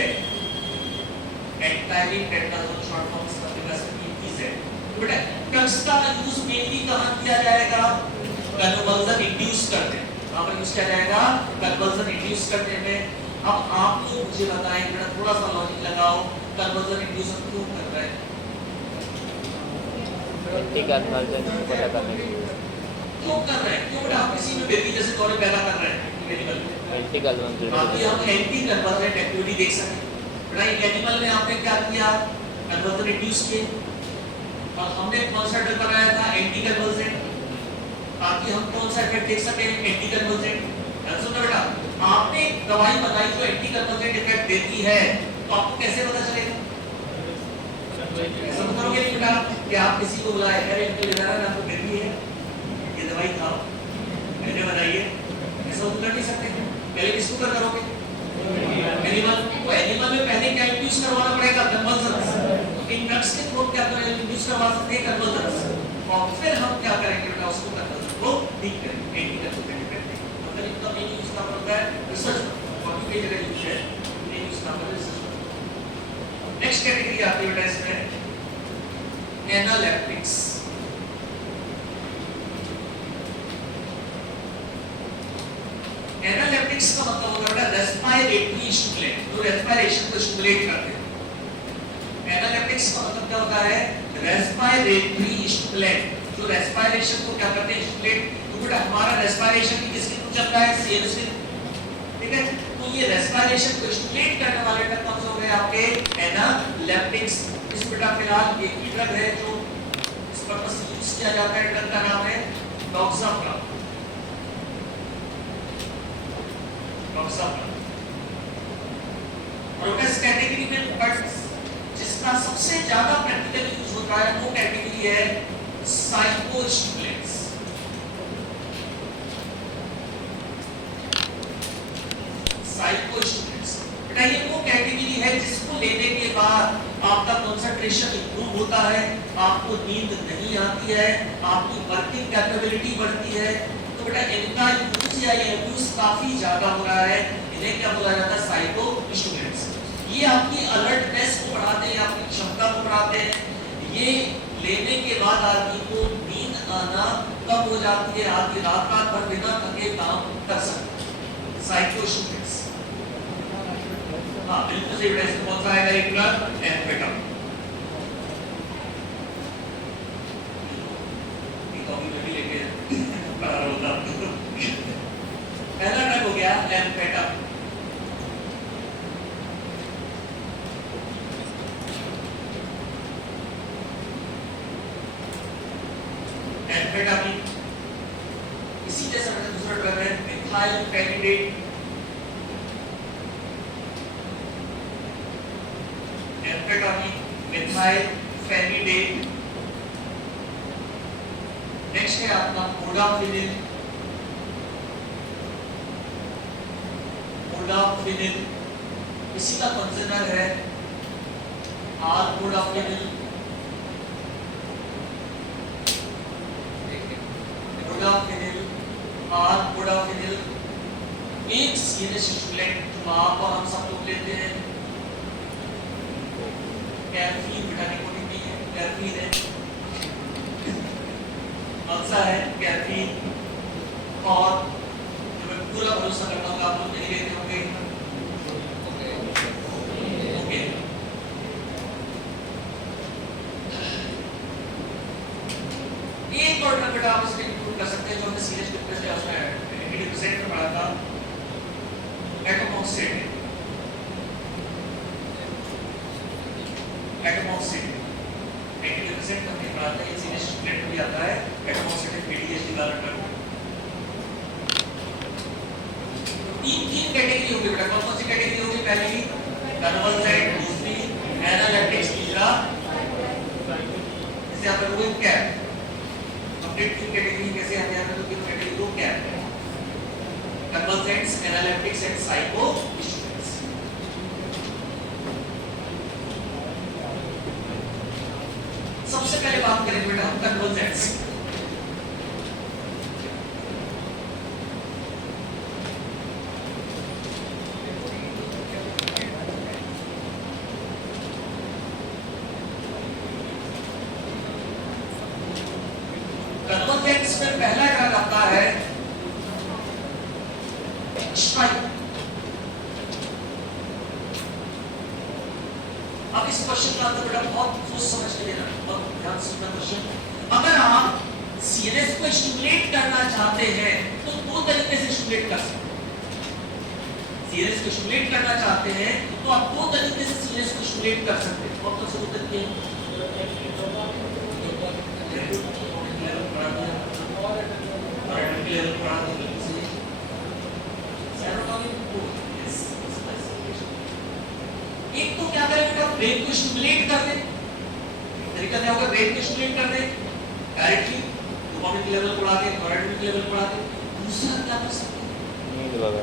पेंटाइलिन टेट्राजोल शॉर्ट फॉर्म इसका फेमस है PTZ। बेटा ड्रग्स का यूज मेनली कहां किया जाएगा, कन्वर्जन इंड्यूस करते हैं, वहां पर यूज किया जाएगा कन्वर्जन इंड्यूस करने में। अब आप लोग मुझे बताएं बेटा, थोड़ा सा लॉजिक लगाओ, कन्वर्जन इंड्यूस क्यों कर रहे हैं, एंटी कन्वर्जन को पता करने के लिए, क्यों कर रहे हैं, क्यों बेटा आप किसी में बेबी जैसे तौर पैदा कर रहे हैं एनिमल में, एंटी कन्वर्जन, बाकी हम एंटी कन्वर्जेंट एक्टिविटी देख सकते हैं। बेटा एक एनिमल में आपने क्या किया, कन्वर्जन इंड्यूस किए, और हमने कौन सा ड्रग बनाया था, एंटी कन्वर्जेंट, ताकि हम कौन सा इफेक्ट देख सके, एंटी कन्वर्जेंट। सुनो बेटा आपने दवाई बताई जो एंटी कन्वर्जेंट इफेक्ट देती है, तो आपको कैसे पता चलेगा, ऐसा बताओगे नहीं बेटा कि आप किसी को बुलाए, अरे इनको ले जाना आपको बेबी है, ये दवाई खाओ, मैंने बताइए, ऐसा तो कर नहीं सकते। पहले किसको कर करोगे, एनिमल को, एनिमल में पहले क्या इंड्यूस करवाना पड़ेगा, कन्वर्जेंस। इन ड्रग्स के थ्रू क्या करेंगे, इंड्यूस करवा सकते हैं कन्वर्जेंस, और फिर हम क्या करेंगे बेटा, उसको कन्वर्जन को ठीक करेंगे, एंटी कन्वर्जेंट करते हैं। मतलब इनका मेन यूज का होता है रिसर्च, कॉपी पेज का यूज है, मेन यूज का होता है रिसर्च। नेक्स्ट कैटेगरी आती है बेटा इसमें एनालेप्टिक्स। एनालेप्टिक्स का मतलब होता है रेस्पिरेटरी स्टिमुलेंट, जो रेस्पिरेशन को स्टिमुलेट करते हैं। एनालेप्टिक्स का मतलब क्या होता है, रेस्पिरेटरी स्टिमुलेंट, जो रेस्पिरेशन को क्या करते हैं, स्टिमुलेट। तो बेटा हमारा रेस्पिरेशन किसके थ्रू चल रहा है, सेल से, ठीक है। तो ये रेस्पिरेशन को स्टिमुलेट करने वाले ड्रग कौन से हो गए आपके, एनालेप्टिक्स। इस बेटा फिलहाल एक ही ड्रग है जो इस पर्पस से यूज किया जाता है, ड्रग का नाम है डॉक्साफ्राम, डॉक्साफ्राम। और इस कैटेगरी कैटेगरी में, बट जिसका सबसे ज्यादा प्रैक्टिकल यूज होता है वो कैटेगरी है साइकोस्टिमुलेंट्स। साइकोस्टिमुलेंट्स बेटा ये वो कैटेगरी है जिसको लेने के बाद आपका कंसंट्रेशन इंप्रूव होता है, आपको नींद नहीं आती है, आपकी वर्किंग कैपेबिलिटी बढ़ती है। तो बेटा इनका यूज या यूज काफी ज्यादा हो रहा है। इन्हें क्या बोला जाता है? साइकोस्टिमुलेंट्स। ये आपकी अलर्टनेस को बढ़ाते हैं, आपकी क्षमता को बढ़ाते हैं। ये लेने के बाद आदमी को नींद आना कम हो जाती है, आदमी रात भर बिना थके काम कर सकता है। साइकोस्टिमुलेंट्स, हाँ बिल्कुल सही बेटा। इसमें कौन सा आएगा? एक ड्रग एम्फेटामिन। पहला ड्रग हो गया एम्फेटामिन। एम्फेटामिन इसी जैसा दूसरा ड्रग है मिथाइलफेनिडेट। Amphetamine, methylphenidate. नेक्स्ट है आपका मोडाफिनिल। मोडाफिनिल इसी का कंसेनर है मोडाफिनिल। मोडाफिनिल, मोडाफिनिल एक सीरियस स्टिमुलेंट जो आप और हम सब लोग लेते हैं। कैफीन बेटा निकोटीन नहीं है, कैफीन है। कौन सा है? कैफीन। और जो मैं पूरा भरोसा करता हूँ आप लोग नहीं लेते होंगे। ओके, एक और ड्रग बेटा आप इसमें इंक्लूड कर सकते हैं जो हमने सीरियस डिप्रेशन है उसमें 80% में पढ़ा था, एटोमोक्सिन। एटोमोक्सिन 80% हमने पढ़ा था, ये सीरियस स्टूडेंट में भी आता है। एटोमोक्सिन एडीएचडी वाला ड्रग। तीन कैटेगरी होगी बेटा। कौन सी कैटेगरी होगी? पहली कन्वर्जेंट, दूसरी एनालिटिक्स, तीसरा इसे आप लोगों क्या है? कंप्लीट तीन कैटेगरी कैसे आते हैं? तो तीन कैटेगरी दो क्या है? Convergents, analytics and psychostimulants. सबसे पहले बात करें बेटा हम कन्वर्जेंट्स। कन्वर्जेंट्स में पहला ड्रग आता है स्ट्राइक। अब इस क्वेश्चन का आंसर बेटा बहुत सोच समझ के लेना, बहुत ध्यान से सुनना क्वेश्चन। अगर आप सीएनएस को स्टिमुलेट करना चाहते हैं तो दो तरीके से स्टिमुलेट कर सकते हैं। सीएनएस को स्टिमुलेट करना चाहते हैं तो आप दो तरीके से सीएनएस को स्टिमुलेट कर सकते हैं। कौन कौन से दो तरीके हैं? एक तो क्या करें बेटा, ब्रेन को स्टिमुलेट कर दे। तरीका क्या होगा? ब्रेन को स्टिमुलेट कर दे डायरेक्टली, डोपामिन के लेवल बढ़ा दे, नॉरएड्रेनालिन के लेवल बढ़ा दे। दूसरा क्या कर सकते हैं? नींद लगा दे।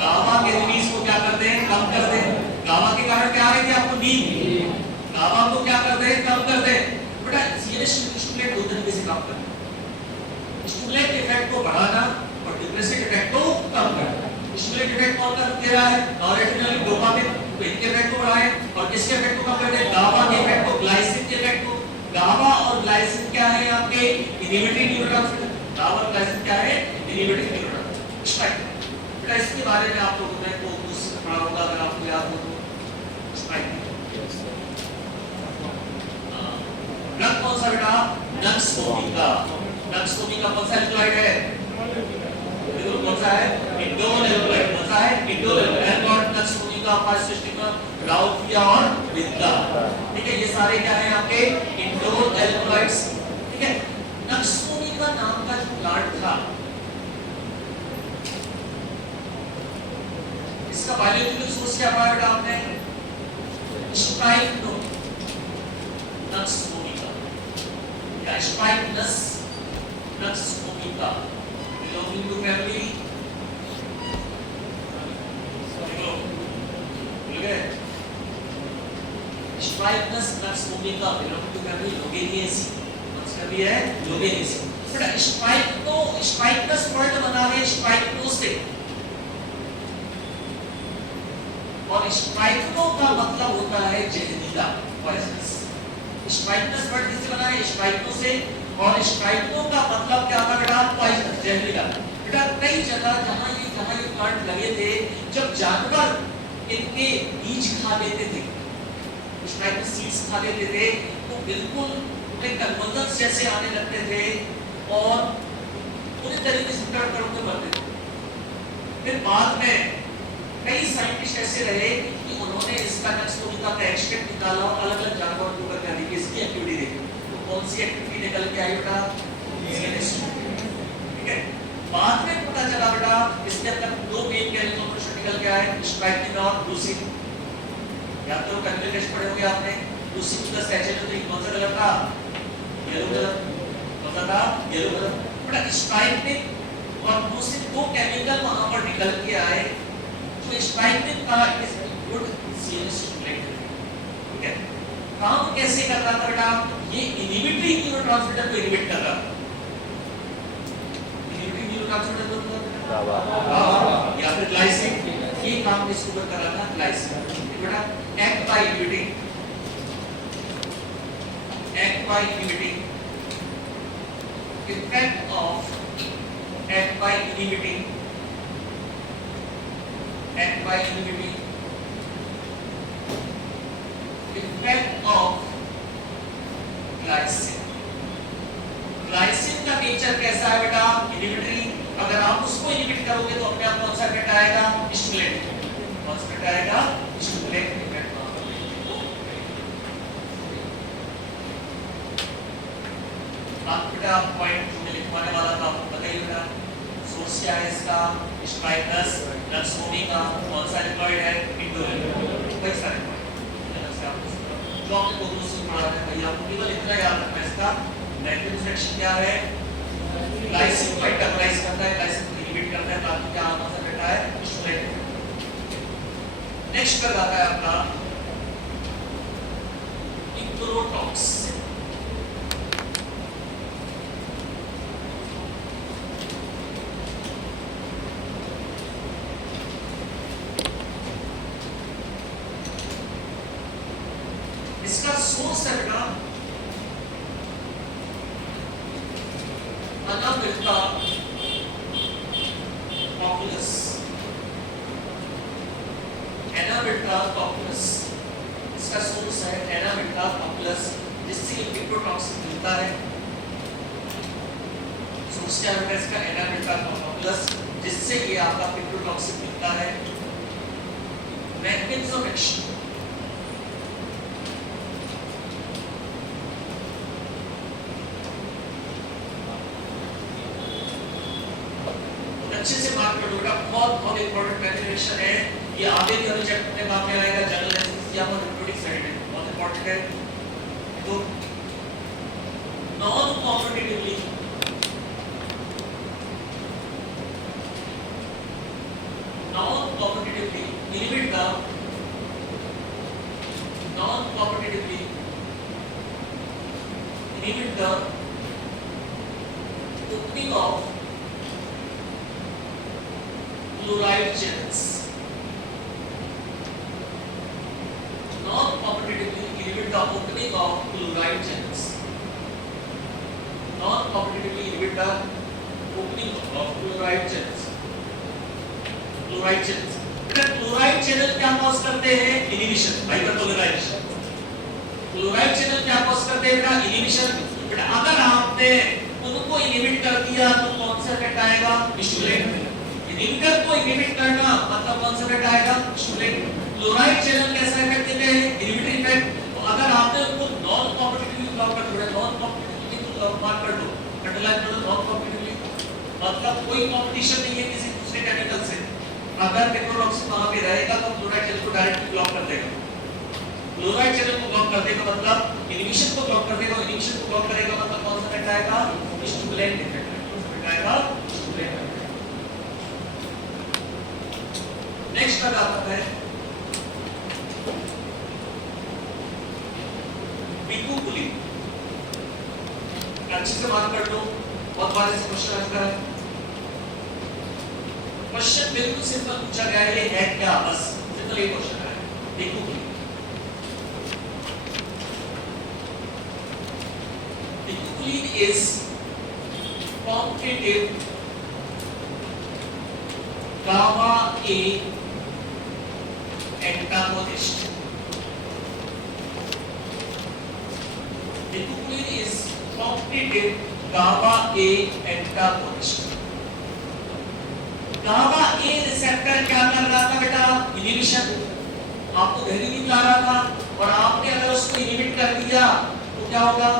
गामा के रिलीज को क्या करते हैं? कम कर दे। गामा के कारण क्या आ रही थी आपको? नींद। गामा को क्या कर दे? कम कर दे। बेटा सीरियस स्टिमुलेट दो तरीके से काम करते हैं। स्टिमुलेट इफेक्ट को बढ़ाना और डिप्रेसिव इफेक्ट को कम करना। स्टिमुलेट इफेक्ट कौन कर दे रहा है? नॉरएड्रेनालिन, डोपामिन, तो इनके इफेक्ट को बढ़ाए और किसके इफेक्ट को कम कर दे? गामा के इफेक्ट को, ग्लाइसिन के इफेक्ट को। गामा और ग्लाइसिन क्या है? आपके इनहिबिटरी न्यूरोट्रांसमीटर। गामा और ग्लाइसिन क्या है? Inhibitory neurotransmitter. स्ट्राइक बेटा इसके बारे में आप लोगों ने को कुछ पढ़ा होगा, अगर आपको याद हो तो। स्ट्राइक ड्रग कौन सा बेटा? नक्सोमी का। नक्सोमी का कौन सा एल्कलॉइड है? बिल्कुल कौन सा है? Indole alkaloid. कौन सा है? Indole alkaloid. नक्सोमी का 5 सिस्टम राउथ किया और विद्या, ठीक है। ये सारे क्या है आपके इंडोर एल्कोलॉइड्स, ठीक है। नक्सोनिका नाम का जो प्लांट था, इसका बायोलॉजिकल सोर्स क्या पाया बेटा आपने? स्ट्राइक्नो नक्सोनिका या strychnos nux vomica, belonging to family strychnos nux vomica belonging to family loganiaceae, इसका भी है लोगेनिएसी। बट स्ट्राइक्नस वर्ड बना है स्ट्राइक्नो से, और स्ट्राइक्नो का मतलब होता है जहरीला, पॉइजनस। स्ट्राइक्नस वर्ड किससे बना है? स्ट्राइक्नो से, और स्ट्राइक्नो का मतलब क्या था बेटा? पॉइजनस, जहरीला। बेटा कई जगह जहां ये प्लांट लगे थे, जब जानवर इनके बीज खा लेते थे, स्ट्राइक्नो सीड्स खा लेते थे, तो बिल्कुल उनके कन्वर्जन्स जैसे आने लगते थे और पूरी तरीके से कर मरते थे। फिर बाद में कई साइंटिस्ट ऐसे रहे कि उन्होंने इसका नक्सोनिका का एक्सट्रैक्ट निकाला और अलग-अलग जानवरों के ऊपर क्या देखी, इसकी एक्टिविटी देखी। तो कौन सी एक्टिविटी निकल के आई बेटा? ठीक है। बाद में पता चला बेटा इसके अंदर दो मेन केमिकल निकल के आए, स्ट्राइक्निन और लूसीन। या तो केमिकल पढ़े होंगे आपने, लूसीन प्लस HNO3 कौन सा कलर था? Yellow colour. कौन सा था? Yellow colour. बेटा स्ट्राइक्निन और लूसीन दो केमिकल वहां पर निकल के आए। स्ट्राइक्निन का इज गुड सीएनएस स्टिमुलेटर, ठीक है। काम कैसे कर रहा था बेटा? ये इनहिबिटरी न्यूरोट्रांसमीटर को इनहिबिट कर रहा था। इनहिबिटरी न्यूरोट्रांसमीटर को या फिर ग्लाइसिन, ये काम किसको कर रहा था? ग्लाइसिन। बेटा act by inhibiting effect of act by inhibiting effect of glycine। Glycine का नेचर कैसा है बेटा? इनहिबिटरी। अगर आप उसको इनहिबिट करोगे तो अपने आप कौन सा इफेक्ट आएगा? स्टिमुलेट। कौन सा इफेक्ट आएगा? Stimulate effect. आप बेटा पॉइंट में लिखवाने वाला था, आपको बताइए बेटा सोर्स क्या है इसका? स्ट्राइक्नस नक्सोनिका। कौन सा एल्कोलॉइड है? इंडोर। वही सारे जो आपने कोर्स में पढ़ा है भैया, आपको केवल इतना याद रखना है, इसका नेगेटिव रिएक्शन क्या है? ग्लाइसिन को एंटागोनाइज करता है, ग्लाइसिन को इनहिबिट करता है, ताकि क्या आना सा बेटा है? स्टिमुलेट। नेक्स्ट कर आता है आपका इंट्रोटॉक्सिन। इसका सोर्स है बेटा अनाबिल्टा पॉपुलस। एनाबिल्टा पॉपुलस इसका सोर्स है, एनाबिल्टा पॉपुलस, जिससे इंट्रोटॉक्सिन मिलता है। सोर्स क्या है इसका? एनाबिल्टा पॉपुलस, जिससे ये आपका इंट्रोटॉक्सिन मिलता है। मैकेनिज्म ऑफ एक्शन अच्छे से मार्क कर लो बेटा, बहुत इंपॉर्टेंट मैथमेटिशियन है ये। आगे भी हमें चैप्टर में काम में आएगा। जनरल एनेस्थीसिया और रिप्रोडक्टिव साइड है, बहुत इंपॉर्टेंट है। तो non competitively inhibit the opening of chloride channels। Non-competitively inhibit the opening of chloride channels। Non-competitively inhibit the opening of chloride channels। Chloride channels। बेटा क्लोराइड चैनल क्या cause करते हैं? Inhibition, hyperpolarization. Chloride channel क्या cause करते हैं बेटा? Inhibition. बेटा अगर आपने उनको इनहिबिट कर दिया तो कौन सा इफेक्ट आएगा? स्टिमुलेट। इनहिबिटर को इनहिबिट करना मतलब कौन सा इफेक्ट आएगा? स्टिमुलेट। क्लोराइड चैनल कैसा इफेक्ट देते हैं? Inhibitory effect. तो अगर आपने उनको नॉन कॉम्पिटिटिवली ब्लॉक कर दिया, नॉन कॉम्पिटिटिवली मार्क कर दो, फर्टिलाइज कर दो नॉन कॉम्पिटिटिवली, मतलब कोई कंपटीशन नहीं है किसी दूसरे केमिकल से। अगर पेट्रोलॉक्सिन वहां पे रहेगा तो क्लोराइड चैनल को डायरेक्टली ब्लॉक कर देगा। क्लोराइड चैनल को ब्लॉक कर देगा मतलब इनहिबिशन को ब्लॉक कर देगा, इनहिबिशन को ब्लॉक करेगा मतलब कौन सा इफेक्ट आएगा? स्टिमुलेंट इफेक्ट आएगा, स्टिमुलेंट इफेक्ट। नेक्स्ट आता है पिकुकुली। अच्छे से मार्क कर लो, बहुत बार ऐसे क्वेश्चन आता है। क्वेश्चन बिल्कुल सिंपल पूछा गया है, ये है क्या? बस सिंपल ये क्वेश्चन है, पिकुकुली। Picoculin is competitive gamma A antagonist. Picoculin is competitive gamma A antagonist. Gamma A receptor क्या कर रहा था बेटा? इनहिबिशन। आपको ध्यान नहीं आ रहा था और आपने अगर उसको इनहिबिट कर दिया तो क्या होगा?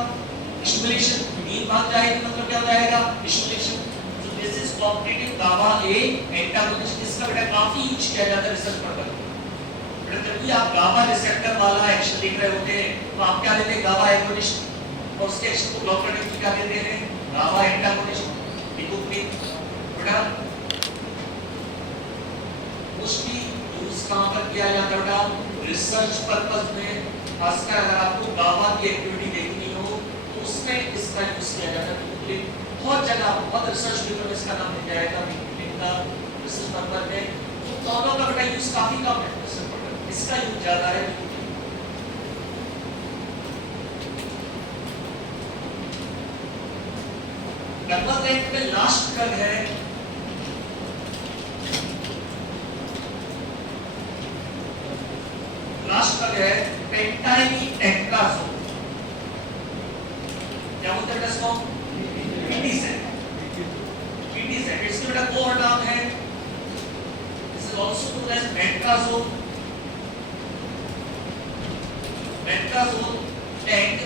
स्टिमुलेशन। नींद भाग जाएगी मतलब क्या हो जाएगा? Stimulation. So this is competitive gamma A antagonist. इसका बेटा काफी यूज किया जाता है रिसर्च पर्पस में। बेटा जब भी आप गामा रिसेप्टर वाला एक्शन देख रहे होते हैं तो आप क्या लेते हैं? Gamma agonist. और उसके एक्शन को ब्लॉक करने के लिए क्या देते हैं? Gamma antagonist, bicuculline. बेटा मोस्टली यूज कहां पर किया जाता है बेटा? रिसर्च पर्पस में। खासकर अगर आपको गामा की एक्टिविटी देखनी हो उसमें इसका यूज किया जाता है। पिकुकुलिन बहुत जगह, बहुत रिसर्च पेपर में इसका नाम दिया जाएगा पिकुकुलिन का रिसर्च पर्पस में। तो दोनों का बेटा यूज काफी कम है रिसर्च पर्पस में, इसका यूज ज्यादा है पिकुकुलिन। कन्वर्जेंट में लास्ट ड्रग है पेंटाइनिट्राजोल। क्या बोलते हैं इसको? पीटीजेड। पीटीजेड इसका बेटा दो और नाम है। This is also known as metrazol, metrazol and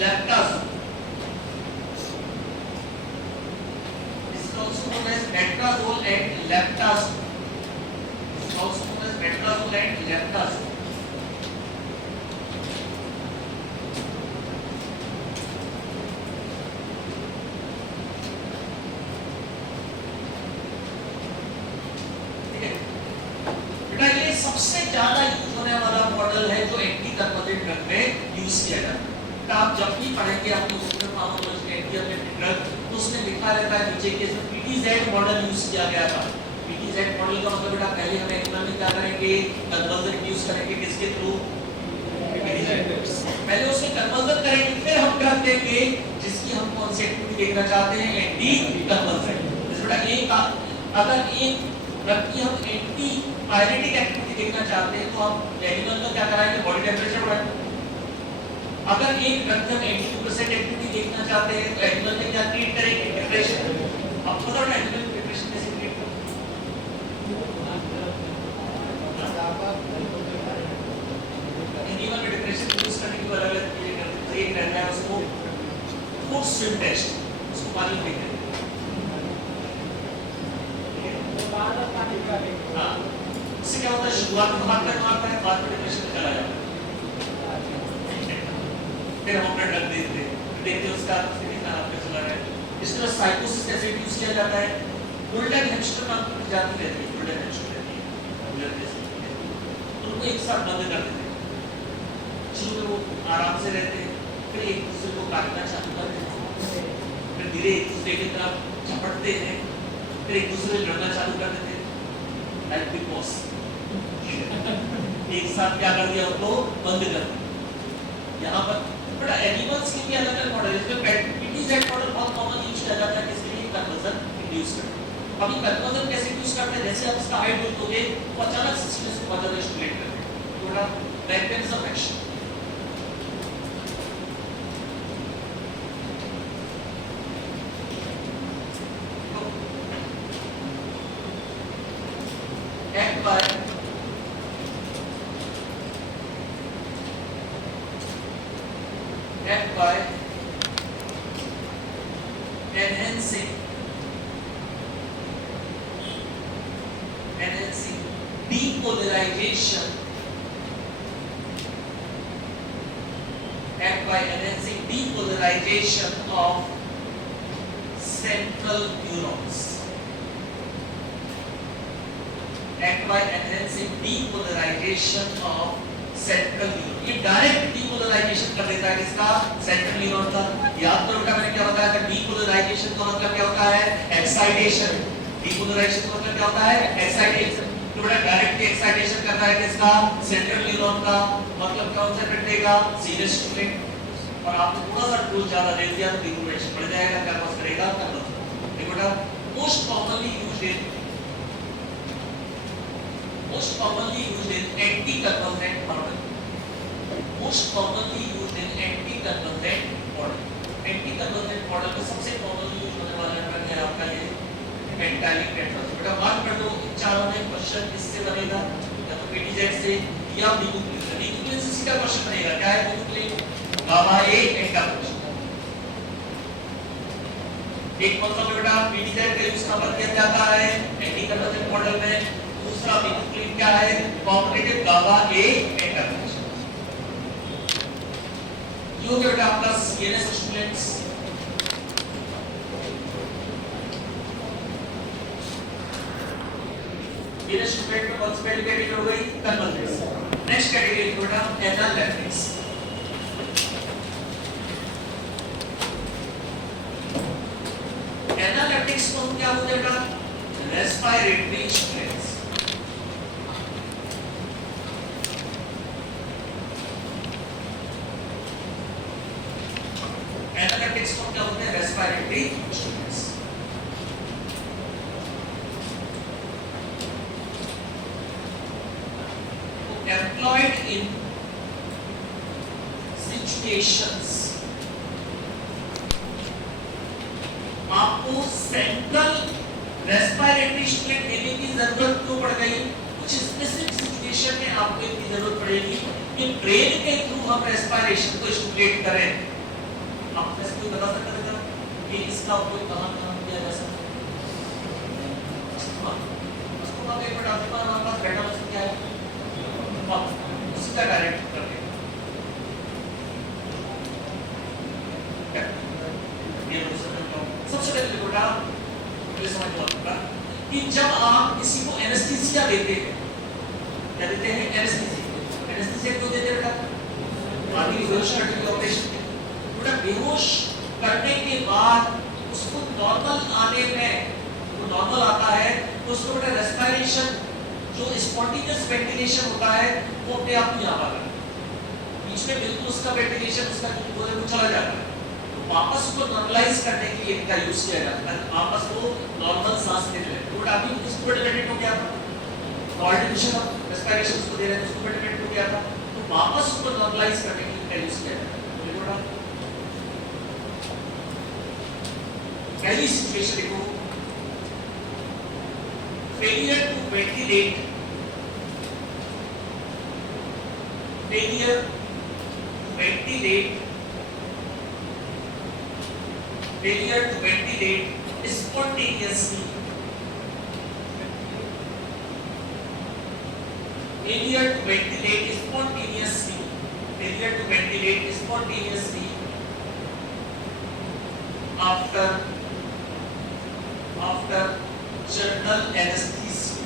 leptazol. This is also known as metrazol and leptazol. This is also known as metrazol and leptazol. सबसे ज्यादा यूज होने वाला मॉडल है जो एंटी कन्वर्जेंट ड्रग में यूज किया जाता है। तो आप जब भी पढ़ेंगे आपको उसमें फार्माकोलॉजी एंटी कन्वर्जेंट ड्रग तो उसमें लिखा रहता है नीचे के पीटीजेड मॉडल यूज किया गया था। पीटीजेड मॉडल का मतलब बेटा पहले हम एनिमल में क्या करेंगे? कन्वर्जन यूज करेंगे किसके थ्रू? पीटीजेड। पहले उसमें कन्वर्जन करेंगे फिर हम ड्रग देंगे जिसकी हम कौन सी एक्टिविटी देखना चाहते हैं? Anti convergent. जैसे बेटा एक अगर एक ड्रग की हम एंटी पायरेटिक एक्टिविटी देखना चाहते हैं तो हम एनिमल का क्या कराएंगे? बॉडी टेम्परेचर बढ़ाएंगे। अगर एक ड्रग की हम एंटी एक्टिविटी देखना चाहते हैं तो एनिमल में क्या ट्रीट करेंगे? डिप्रेशन। अब पता है एनिमल डिप्रेशन कैसे ट्रीट करेंगे? एनिमल में डिप्रेशन यूज करने की अलग-अलग चीजें करते हैं। एक रहता है उसको फोर्स स्विम टेस्ट, उसको पानी में फेंकते हैं। हाँ, इससे क्या होता है? शुरुआत में मारता है, बाद में डिप्रेशन में चला जाता है। फिर हम अपना ड्रग देखते हैं उसका स्थिति खराब पे चला गया। इस तरह साइकोसिस कैसे यूज किया जाता है? गोल्डन हैमस्टर नाम की जाति रहती है, गोल्डन हैमस्टर रहती है, उनको एक साथ बंद कर देते हैं। शुरू में वो आराम से रहते हैं, फिर एक दूसरे को काटना चालू कर देते हैं, फिर धीरे एक दूसरे की तरफ झपटते हैं, फिर एक दूसरे से लड़ना चालू कर देते हैं। लाइक बिग बॉस एक साथ क्या कर दिया? उनको बंद कर दिया। यहाँ पर बड़ा एनिमल्स के भी अलग-अलग मॉडल है। इसमें पीटीजेड मॉडल बहुत कॉमन यूज किया जाता है किसके लिए? कन्वर्जन इंड्यूस करने। अभी कन्वर्जन कैसे यूज करते हैं? जैसे आप इसका हाइट दोगे तो अचानक से सिस्टम को बदल स्टिमुलेट करते हैं। थोड़ा मैकेनिज्म एक्शन। तो act by depolarization, act by enhancing depolarization of central neurons. Act by enhancing depolarization of central neuron. ये डायरेक्ट depolarization कर देता है किसका? सेंट्रल न्यूरॉन का। याद करो बेटा मैंने क्या बताया था? depolarization का मतलब क्या होता है? एक्साइटेशन। depolarization का मतलब क्या होता है? एक्साइटेशन। तो बेटा डायरेक्ट एक्साइटेशन करता है किसका? सेंट्रल न्यूरॉन का। मतलब कौन सा देगा? Senior stimulant. और आपने थोड़ा सा डोज ज्यादा दे दिया तो depolarization बढ़ जाएगा, क्या कॉज करेगा? कन्वर्जन। देखो बेटा most commonly used in anti-convulsant model. Most commonly used in anti-convulsant model. Anti-convulsant model में सबसे commonly यूज होने वाला ड्रग है आपका ये मेंटालिक टेट्रास। बेटा मार्क कर दो, इन चारों में क्वेश्चन किससे बनेगा? या तो पीटीजेड से या न्यूक्लियस से। न्यूक्लियस से सीधा क्वेश्चन बनेगा। क्या है न्यूक्लियस? गामा ए एंटागोनिस्ट। एक मतलब बेटा पीटीजेड का यूज कहां पर किया जाता है? एंटी-कन्वर्जेंट मॉडल में। दूसरा न्यूक्लियस क्या है? कॉम्पिटिटिव गामा ए एंटागोनिस्ट। ये हो गया बेटा आपका सीएनएस स्टिमुलेंट्स। सीएनएस स्टिमुलेंट में कौन सी पहली कैटेगरी हो गई? कन्वर्जेंस। नेक्स्ट कैटेगरी बेटा एनालेप्टिक्स। एनालेप्टिक्स को हम क्या बोलते हैं बेटा? Respiratory stimulants. एनालेप्टिक्स को क्या बोलते हैं? Respiratory stimulants. Employed in situations आपको सेंट्रल रेस्पिरेटरी स्टिमुलेंट देने की जरूरत क्यों पड़ गई? कुछ स्पेसिफिक सिचुएशन में आपको इतनी जरूरत पड़ेगी कि ब्रेन के थ्रू हम रेस्पिरेशन को स्टिमुलेट करें। आप इसको बता सकते हैं कि इसका उपयोग कहां किया जा सकता है? उसको हम एक बड़ा हमारे पास बैठा हो सकता है उसका डायरेक्ट करके सबसे पहले बेटा मुझे समझ में आता है कि जब आप किसी को एनेस्थीसिया देते हैं, क्या देते हैं? एनेस्थीसिया क्यों देते हैं बेटा? आदमी बेहोश करने के ऑपरेशन में। बेटा बेहोश करने के बाद उसको नॉर्मल आने में, वो नॉर्मल आता है तो उसको बेटा रेस्पिरेशन जो स्पॉन्टेनियस वेंटिलेशन होता है वो अपने आप नहीं आ पाता। बीच में बिल्कुल उसका वेंटिलेशन उसका ग्लूकोज वो चला जाता है। तो वापस उसको नॉर्मलाइज करने के लिए इनका यूज किया जाता है, वापस वो नॉर्मल सांस लेने लगे। तो अभी इसको डिपेंडेंट हो गया था, कोऑर्डिनेशन ऑफ रेस्पिरेशन उसको दे रहे थे, उसको डिपेंडेंट हो गया था। तो वापस उसको नॉर्मलाइज करने के लिए इनका यूज किया जाता है। पहली सिचुएशन देखो, failure to ventilate, failure to ventilate spontaneously, failure to ventilate spontaneously after general anesthesia,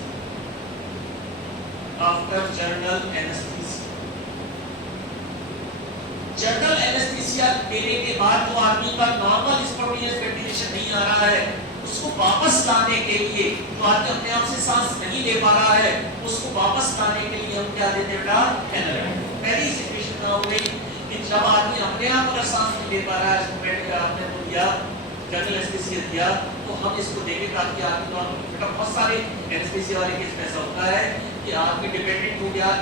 general anaesthesia देने के बाद जो आदमी का नॉर्मल स्पॉन्टेनियस वेंटिलेशन नहीं आ रहा है, उसको वापस लाने के लिए, जो आदमी अपने आप से सांस नहीं ले पा रहा है, उसको वापस लाने के लिए हम क्या देते हैं बेटा? एनालेप्टिक। पहली सिचुएशन क्या हो गई कि जब आदमी अपने आप अगर सांस नहीं ले पा रहा है, उसको बेड पे आपने तो दिया जनरल एनेस्थीसिया दिया, तो हम इसको देंगे ताकि आदमी नॉर्मल। बेटा बहुत सारे एनेस्थीसिया वाले केस में ऐसा होता है कि आदमी डिपेंडेंट हो गया,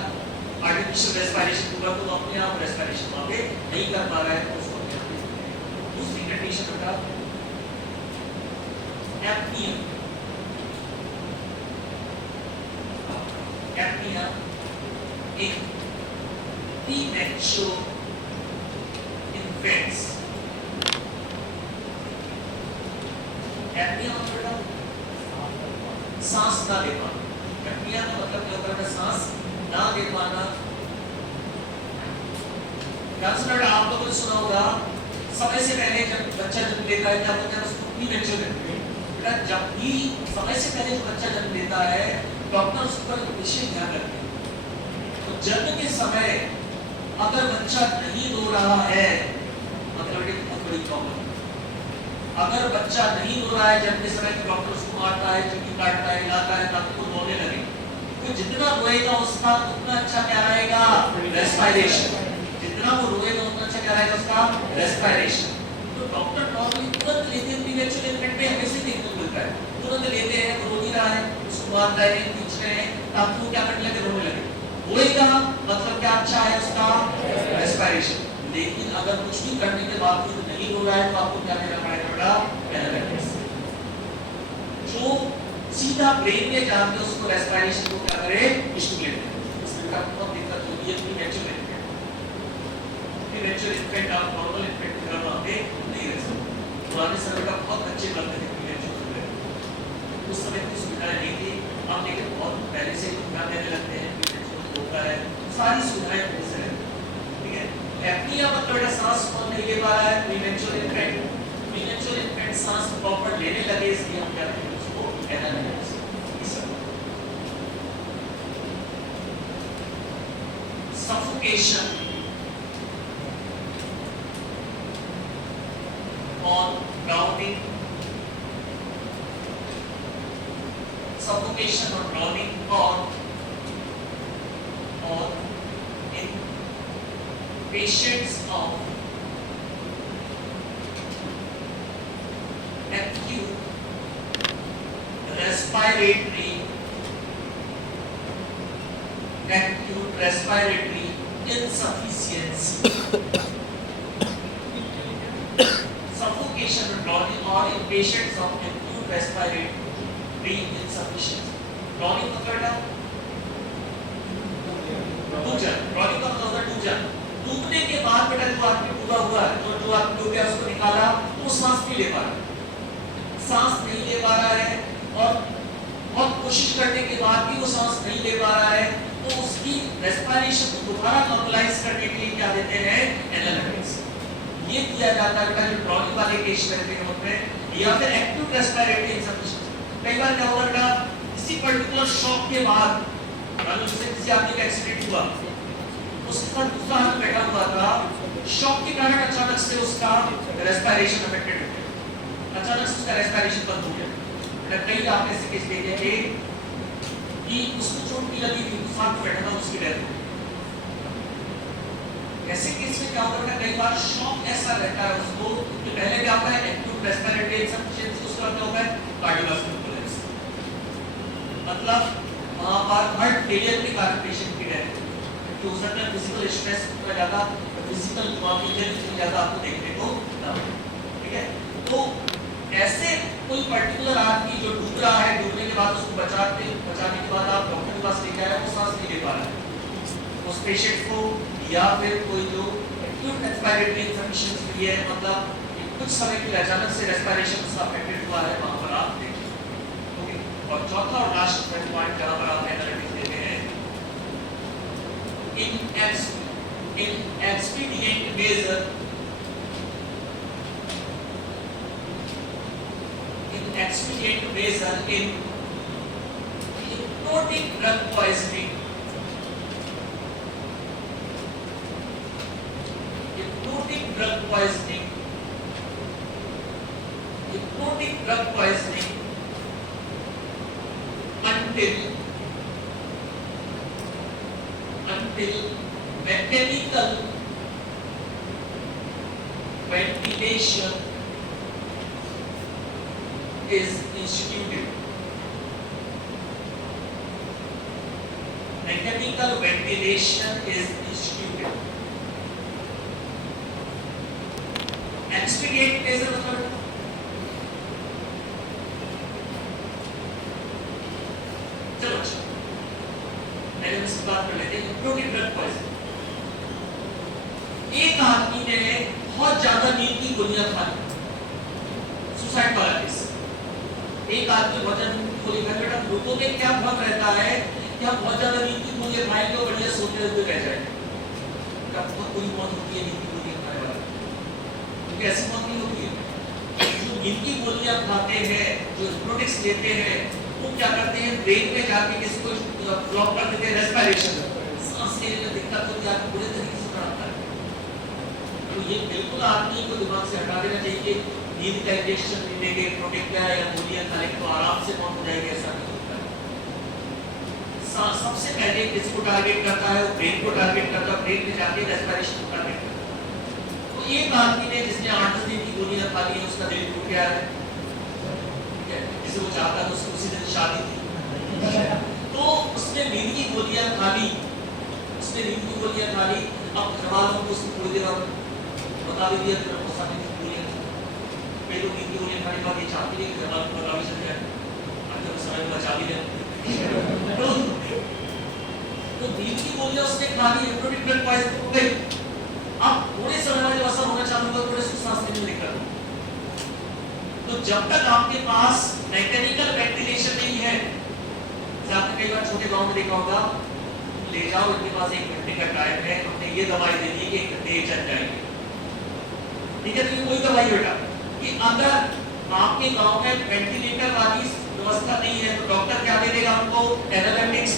आर्टिफिशियल रेस्पिरेशन होगा तो अपने आप रेस्पिरेशन वहां पे नहीं कर पा रहा है, तो उसको दूसरी कंडीशन बेटा एपनिया। एपनिया इन प्रीमैच्योर इन्फेंट्स। एपनिया मतलब सांस ना ले पाना। एपनिया का मतलब क्या होता है? सांस ना दे पाना। ट्रांसफर आप लोगों ने सुना होगा, समय से पहले जब बच्चा जन्म लेता है क्या बोलते हैं उसको प्रीमेच्योर कहते हैं। बेटा जब भी समय से पहले जो बच्चा जन्म लेता है डॉक्टर उस पर विशेष ध्यान रखते हैं। तो जन्म के समय अगर बच्चा नहीं रो रहा है मतलब एक बहुत बड़ी प्रॉब्लम। अगर बच्चा नहीं रो रहा है जन्म के समय तो डॉक्टर उसको मारता है, चुटकी काटता है, हिलाता है ताकि वो रोने लगे। तो जितना रोएगा उसका उतना अच्छा क्या रहेगा रेस्पिरेशन। जितना वो रोएगा उतना अच्छा क्या रहेगा उसका रेस्पिरेशन। तो डॉक्टर नॉर्मली तुरंत लेते हैं प्रीमेच्योर इन्फेंट में हमें से देखने को मिलता है, तुरंत लेते हैं, रो नहीं रहा है, उसको मार रहे हैं, खींच रहे हैं ताकि वो क्या करने लगे रोने लगे। रोएगा मतलब क्या अच्छा है उसका रेस्पिरेशन। लेकिन अगर कुछ भी करने के बावजूद नहीं रो रहा है तो आपको क्या देना पड़ेगा बेटा एनालिटिक्स। जो सीधा ब्रेन में जाके उसको रेस्पिरेशन को क्या करे स्टिमुलेट करे। इसमें बहुत दिक्कत होती है प्रीमेच्योर इन्फेंट। प्रीमेच्योर इन्फेंट आप नॉर्मल इन्फेंट की तरह वहां पे नहीं रह सकते। पुराने समय का बहुत बच्चे करते थे प्रीमेच्योर इन्फेंट, उस समय की सुविधाएं नहीं थी। अब लेकिन बहुत पहले से ध्यान देने लगते हैं, प्रीमेच्योर होता है, सारी सुविधाएं पहले से रहती हैं। ठीक है, एपनिया मतलब बेटा सांस कौन नहीं ले पा रहा है प्रीमेच्योर इन्फेंट। प्रीमेच्योर इन्फेंट सांस प्रॉपर लेने लगे इसलिए हम क्या कहते हैं उसको एनालिटिक्स। सफोकेशन और ड्राउनिंग, सफोकेशन और ड्राउनिंग और इन patients of acute respiratory insufficiency, suffocation and drowning or in patients of acute respiratory insufficiency। drowning मतलब डूबन, ड्राउनिंग का मतलब होता है डूबन। डूबने के बाद बेटा जो आदमी डूबा हुआ है, जो आदमी डूब गया उसको निकाला तो वो सांस नहीं ले पा रहा है, सांस नहीं ले पा रहा है और बहुत कोशिश करने के बाद भी वो सांस नहीं ले पा रहा है तो उसकी रेस्पिरेशन को दोबारा नॉर्मलाइज करने के लिए क्या देते हैं एनालिटिक्स। ये किया जाता है बेटा जो ड्राउनिंग वाले केस रहते हैं उनमें या फिर एक्यूट रेस्पिरेटरी इनसफिशिएंसी। कई बार क्या होगा बेटा किसी पर्टिकुलर शॉक के बाद किसी आदमी का एक्सीडेंट हुआ, उसके साथ दूसरा आदमी बैठा हुआ था, शॉक के कारण अचानक से उसका रेस्पिरेशन अफेक्टेड हो गया, अचानक से उसका रेस्पिरेशन बंद हो गया। कई आपने ऐसे केस देखे थे कि उसको चोट नहीं लगी थी, साथ बैठा था, उसकी डेथ हो गई। ऐसे केस में क्या होता है कई बार शॉक ऐसा रहता है उसको कि पहले क्या होता है एक्यूट रेस्पिरेटरी इनसफिशिएंसी, उसके बाद क्या होता है कार्डियोवास्कुलर कोलैप्स, मतलब वहां पर हार्ट फेलियर के कारण पेशेंट की डेथ हो सकता है। फिजिकल स्ट्रेस इतना ज्यादा, फिजिकल कॉम्प्लिकेशन इतनी ज्यादा आपको देखने को ना मिले। ठीक है, तो ऐसे कोई पर्टिकुलर आदमी जो डूब रहा है, डूबने के बाद उसको बचाने के बाद आप डॉक्टर के पास लेके आए, वो सांस नहीं ले पा रहा है, उस पेशेंट को या फिर कोई जो एक्यूट रेस्पिरेटरी इनसफिशिएंसी हुई है, मतलब कुछ समय के लिए अचानक से रेस्पिरेशन उसका अफेक्टेड हुआ है, वहां पर आप देखें। ओके, और चौथा और लास्ट पॉइंट जहां पर आप एनालिटिक्स देते हैं in expedient measure in hypnotic drug poisoning, until mechanical ventilation is instituted. Mechanical ventilation is instituted. Expedient measure मतलब चलो अच्छा पहले हम इसकी बात कर लेते हैं hypnotic drug poisoning। एक आदमी ने बहुत ज्यादा नींद की गोलियां खा ली, सुसाइड वाला केस। एक आदमी बहुत ज्यादा नींद की गोली खाए, बेटा लोगों में क्या भ्रम रहता है कि हम बहुत ज्यादा नींद की गोली खाएंगे और बढ़िया सोते हुए रह जाएंगे। तब तो कोई मौत होती है नींद की गोली खाने वाला, क्योंकि ऐसी मौत नहीं होती है। जो नींद की गोलियां खाते हैं, जो हिप्नोटिक्स लेते हैं, वो क्या करते हैं, ब्रेन में जाके किसी को ब्लॉक कर देते हैं, रेस्पिरेशन, सांस लेने में दिक्कत होती है, आपको बुरे तरीके से बनाता है। तो ये बिल्कुल आदमी को दिमाग से हटा देना चाहिए कि नींद का इंजेक्शन लेने के हिप्नोटिक का या गोलियां खाने के तो आराम से मौत हो जाएगी, ऐसा नहीं होता है। सबसे पहले किसको टारगेट करता है, वो ब्रेन को टारगेट करता है, ब्रेन में जाके रेस्पिरेशन को टारगेट करता है। तो एक आदमी ने जिसने 8-10 दिन की गोलियां खा ली, उसका दिल टूट गया है, ठीक है, जिसे वो चाहता था उसको उसी दिन शादी थी, तो उसने नींद की गोलियां खा ली, उसने नींद की गोलियां खा ली। अब घर वालों को उसने थोड़ी देर बाद बता भी दिया कि बहुत सारी गोलियां, पहले नींद की गोलियां खाने के बाद ये चाहती है कि घर वालों को बता भी सके, अंतिम समय में बचा भी ले। तो नींद की गोलियां उसने खा ली, हिप्नोटिक ड्रग पॉइजन हो गई। अब थोड़े समय में जब असर होना चालू हुआ, थोड़े से सांस लेने में दिक्कत। तो जब तक आपके पास मैकेनिकल वेंटिलेशन नहीं है, जैसे आपने कई बार छोटे गांव में देखा होगा, ले जाओ इनके पास 1 घंटे का टाइम है, हमने ये दवाई दे दी कि 1 घंटे ये चल जाएंगे, ठीक है। तो ये कोई दवाई बेटा कि अगर आपके गांव में वेंटिलेटर वाली व्यवस्था नहीं है, तो डॉक्टर क्या दे देगा उनको, एनालिटिक्स,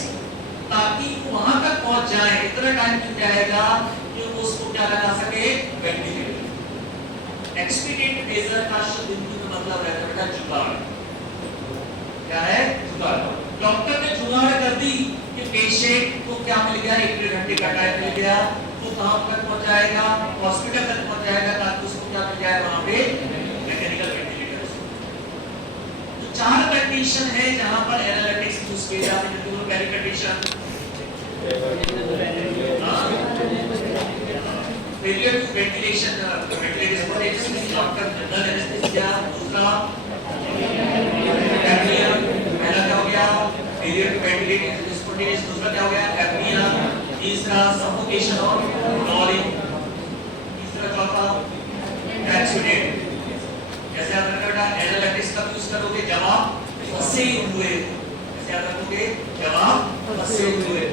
ताकि वहां तक पहुंच जाए, इतना टाइम मिल जाएगा कि वो उसको क्या लगा सके, वेंटिलेटर। एक्सपीडिएंट मेजर का शुद्ध हिंदी में मतलब रहता है बेटा जुगाड़। क्या है, जुगाड़। डॉक्टर ने जुगाड़ कर दी कि पेशेंट को क्या मिल गया, 1-1.5 घंटे का टाइम मिल गया, तो कहां तक पहुंच जाएगा, हॉस्पिटल तक पहुंच जाएगा, ताकि उसको क्या मिल जाए, वहां पे मैकेनिकल वेंटिलेटर। तो 4 कंडीशन है जहां पर एनालिटिक्स यूज किए जाते हैं। तो पहली condition failure to ventilation, ventilator for experience doctor general anaesthesia. दूसरा एपनिया, पहला क्या हो गया, फेलियर टू वेंटिलेट स्पॉन्टेनियस, दूसरा क्या हो गया, एपनिया। तीसरा सफोकेशन और ड्रॉलिंग। तीसरा चौथा एक्सीडेंट। कैसे याद रखना, एनालिटिक्स का यूज करोगे जब आप फंसे हुए, कैसे याद रखोगे, जब आप फंसे हुए।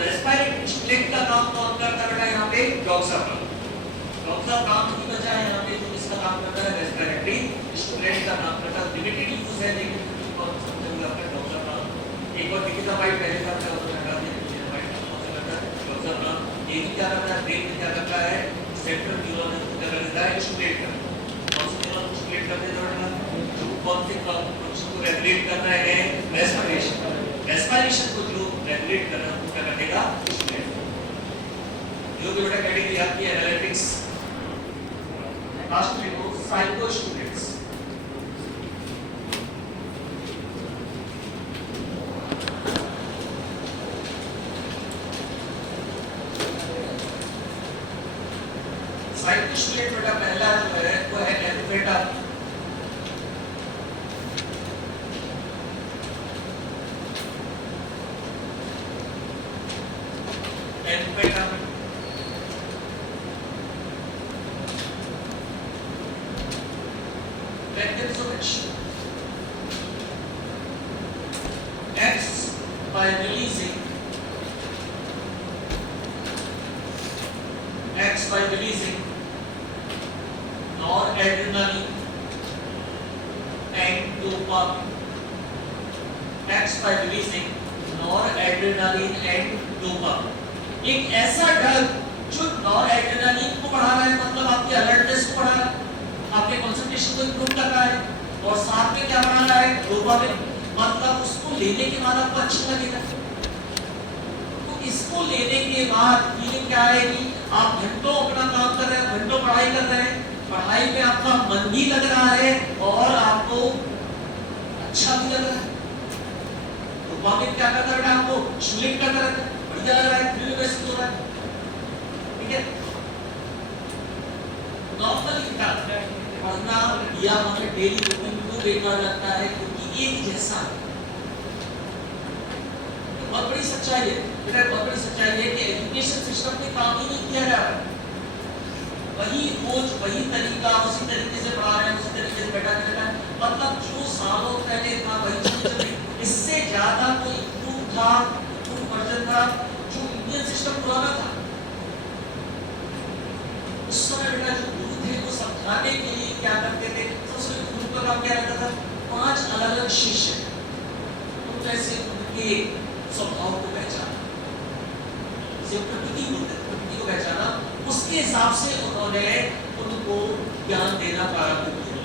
रेस्पिरेट का काम कौन करता है बेटा, यहाँ पे डॉक्टर साहब। डॉक्टर साहब काम नहीं बचा है यहाँ पे, तो इसका काम करता है रेस्पिरेटरी स्टूडेंट का काम करता है। लिमिटेड यूज है, लेकिन कौन समझेगा अपने डॉक्टर काम। एक और निकिता भाई पहले का था, उसने हटा दिया, निकिता भाई कौन सा करता है, डॉक्टर काम। ये भी क्या करता है, ब्रेन में क्या करता है, सेंट्रल न्यूरॉन को क्या कर देता है, स्टूडेंट करता है। कौन सा न्यूरॉन स्टूडेंट कर देता है, जो कौन से फंक्शन को रेगुलेट करना है, रेस्पिरेशन। रेस्पिरेशन को जो रेगुलेट करना है वो क्या करेगा, जो कि बेटा कैटेगरी आपकी एनालिटिक्स। लास्ट में को साइको स्टूडेंट्स। साइको स्टूडेंट बेटा पहला जो है वो है amphetamine. Amphetamine mechanism action acts by releasing noradrenaline and dopamine. Acts by releasing noradrenaline and dopamine. एक ऐसा ड्रग जो नॉरएड्रेनालिन को बढ़ा रहा है, मतलब आपकी अलर्टनेस को बढ़ा रहा है, आपके कंसंट्रेशन को इंप्रूव कर रहा है, और साथ में क्या बढ़ा रहा है, डोपामिन, मतलब उसको लेने के बाद आपको अच्छा लगेगा। तो इसको लेने के बाद फीलिंग क्या आएगी, आप घंटों अपना काम कर रहे हैं, घंटों पढ़ाई कर रहे हैं, पढ़ाई में आपका मन भी लग रहा है और आपको अच्छा भी लग रहा है। डोपामिन क्या करता है, आपको स्टिमुलेट करता रहता है, बढ़िया लग रहा है, फील महसूस हो रहा है, ठीक है। नॉर्मली क्या पढ़ना या हमें डेली रूटीन में बेकार लगता है क्योंकि एक जैसा है। बहुत बड़ी सच्चाई है बेटा, बहुत बड़ी सच्चाई है कि एजुकेशन सिस्टम में काम ही नहीं किया जा रहा है। वही खोज, वही तरीका, उसी तरीके से पढ़ा रहे हैं, उसी तरीके से बैठा कर रहे हैं। मतलब जो सालों पहले था वही चीज चल रही है। इससे ज्यादा कोई इम्प्रूव था, इम्प्रूव वर्जन था जो इंडियन सिस्टम पुराना था। उस समय बेटा जो गुरु थे वो समझाने के लिए क्या करते थे, सबसे पहले गुरु का काम क्या रहता था, 5 अलग-अलग शिष्य उन जैसे उनके स्वभाव को पहचाना, प्रकृति को पहचाना, उसके हिसाब से उन्होंने उनको ज्ञान देना प्रारंभ किया।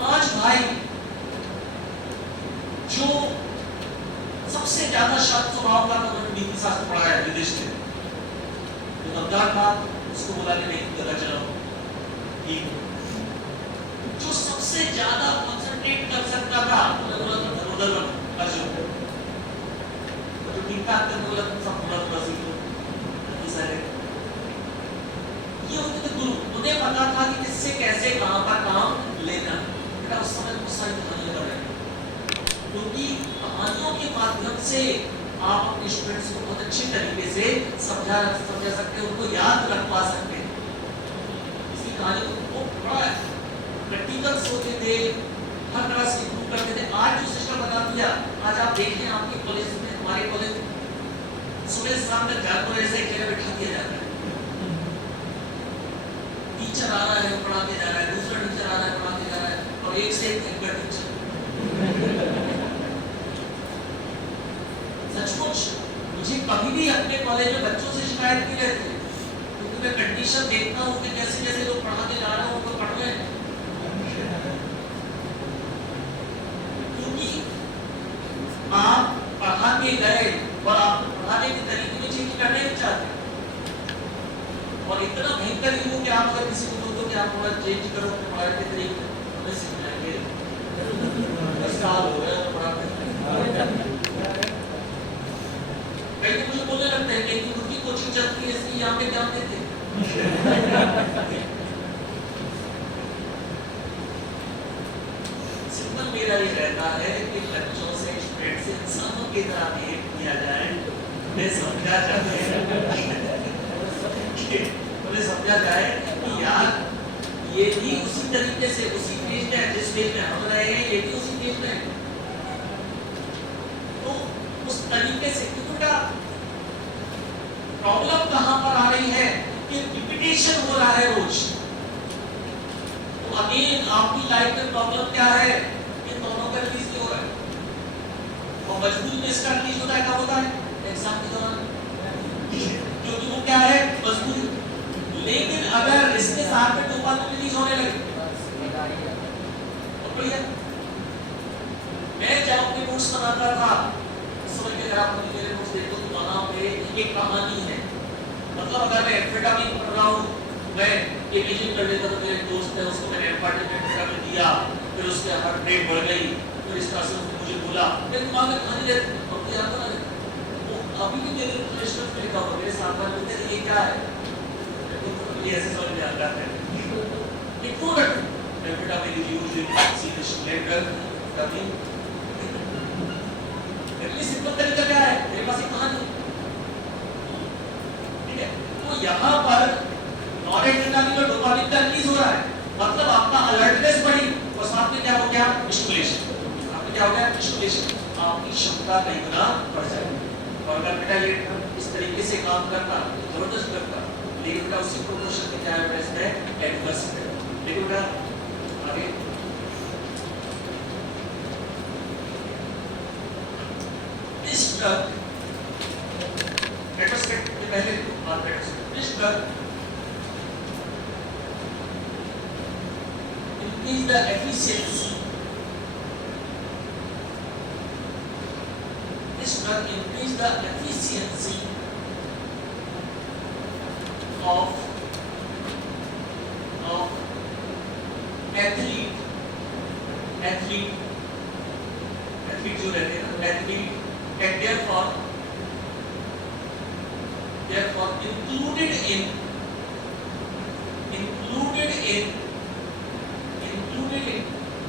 5 भाई जो सबसे ज्यादा शांत स्वभाव का उन्होंने नीति शास्त्र पढ़ाया, युधिष्ठिर जो गद्दार था उसको बोला कि नहीं गदा चलाओ, ठीक। जो सबसे ज्यादा कंसंट्रेट कर सकता था उन्होंने बोला था धनुर्धर अर्जुन, जो ठीक ठाक करने वाला सब पूरा सीखो, सारे ये होते थे गुरु। उन्हें पता था कि किससे कैसे कहां पर काम लेना। बेटा उस समय बहुत सारी कहानियां कर रहे हैं, क्योंकि कहानियों के माध्यम से आप अपने स्टूडेंट्स को बहुत अच्छे तरीके से समझा सकते हैं, उनको याद रखवा सकते हैं। इसी कहानी को बड़ा प्रैक्टिकल्स होते थे, हर तरह से इम्प्रूव करते थे। आज जो सिस्टम बना दिया, आज आप देखें आपके कॉलेज में, हमारे कॉलेज सुबह शाम तक जाकर ऐसे एक जगह बैठा दिया जाता है। टीचर आ रहा है पढ़ाते जा रहा है, दूसरा टीचर आ रहा है पढ़ाते जा रहा है, और एक से एक टीचर। सचमुच मुझे कभी भी अपने कॉलेज में बच्चों से शिकायत नहीं रहती, क्योंकि मैं कंडीशन देखता हूँ कि जैसे जैसे लोग पढ़ाते जा रहे हैं उनको पढ़ रहे हैं। क्योंकि आप पढ़ा के गए और आप पढ़ाने के तरीके में चेंज करने नहीं चाहते, और इतना भयंकर ही हो कि आप अगर किसी को बोलते हो कि आप थोड़ा चेंज करो अपने पढ़ाई के तरीके, हमें सिखाएंगे 10 साल हो गए पढ़ाते। कई तो मुझे बोलने लगते हैं कि खुद की कोचिंग चलती है इसलिए यहाँ पे ज्ञान देते हैं। सिंपल मेरा ये रहता है कि बच्चों से, स्टूडेंट से इंसानों की तरह बिहेव किया जाए, उन्हें समझा जाए कि यार ये भी उसी तरीके से, उसी फेज में, जिस फेज में हम रहे हैं ये भी उसी फेज में है। तो उस तरीके से, क्योंकि प्रॉब्लम कहां पर आ रही है कि रिपीटेशन हो रहा है रोज। तो अगेन आपकी लाइफ में प्रॉब्लम क्या है कि दोनों का रिलीज नहीं हो रहा है, और मजबूरी में इसका रिलीज होता है, कब होता है, एग्जाम के दौरान, क्योंकि वो क्या है, मजबूरी। लेकिन अगर इसके साथ में डोपामिन रिलीज होने लगे तो भैया, मैं जब अपने नोट्स बनाता था उस समय के, अगर आप मेरे नोट्स देखो तो वहां पे एक कहानी है। मतलब अगर मैं एम्फेटामिन पढ़ रहा हूँ, मैं इमेजिन कर लेता था मेरे दोस्त है उसको मैंने एम्फेटामिन दिया, फिर उसके हार्ट रेट बढ़ गई, फिर इस तरह से उसने मुझे बोला, मेरे दिमाग में कहानी रहती, अब याद तो ना वो अभी भी मेरे प्रोफेशनल में लिखा हुआ, मेरे साथ में बोलते हैं ये क्या है, ये ऐसे समझ में आता है। एक product amphetamine is used in serious drug, तभी इतनी सिंपल तरीका क्या है, मेरे पास एक कहानी, ठीक है। तो यहाँ पर नॉरेड्रेनालिन और डोपामिन का रिलीज हो रहा है, मतलब आपका अलर्टनेस बढ़ी, और साथ में क्या हो गया, स्टिमुलेशन। आपका क्या हो गया, स्टिमुलेशन, आपकी क्षमता कई गुना बढ़ जाएगी। और अगर बेटा ये इस तरीके से काम करता तो जबरदस्त करता, लेकिन बेटा उसी प्रोपोर्शन में क्या है, इसमें एडवर्स है। देखो बेटा आगे, इस ड्रग रेट्रोस्पेक्ट के पहले बात रेट्रोस्पेक्ट, इस drug increase the efficiency, this drug increase the efficiency of athlete जो रहते हैं ना, athlete, and therefore included in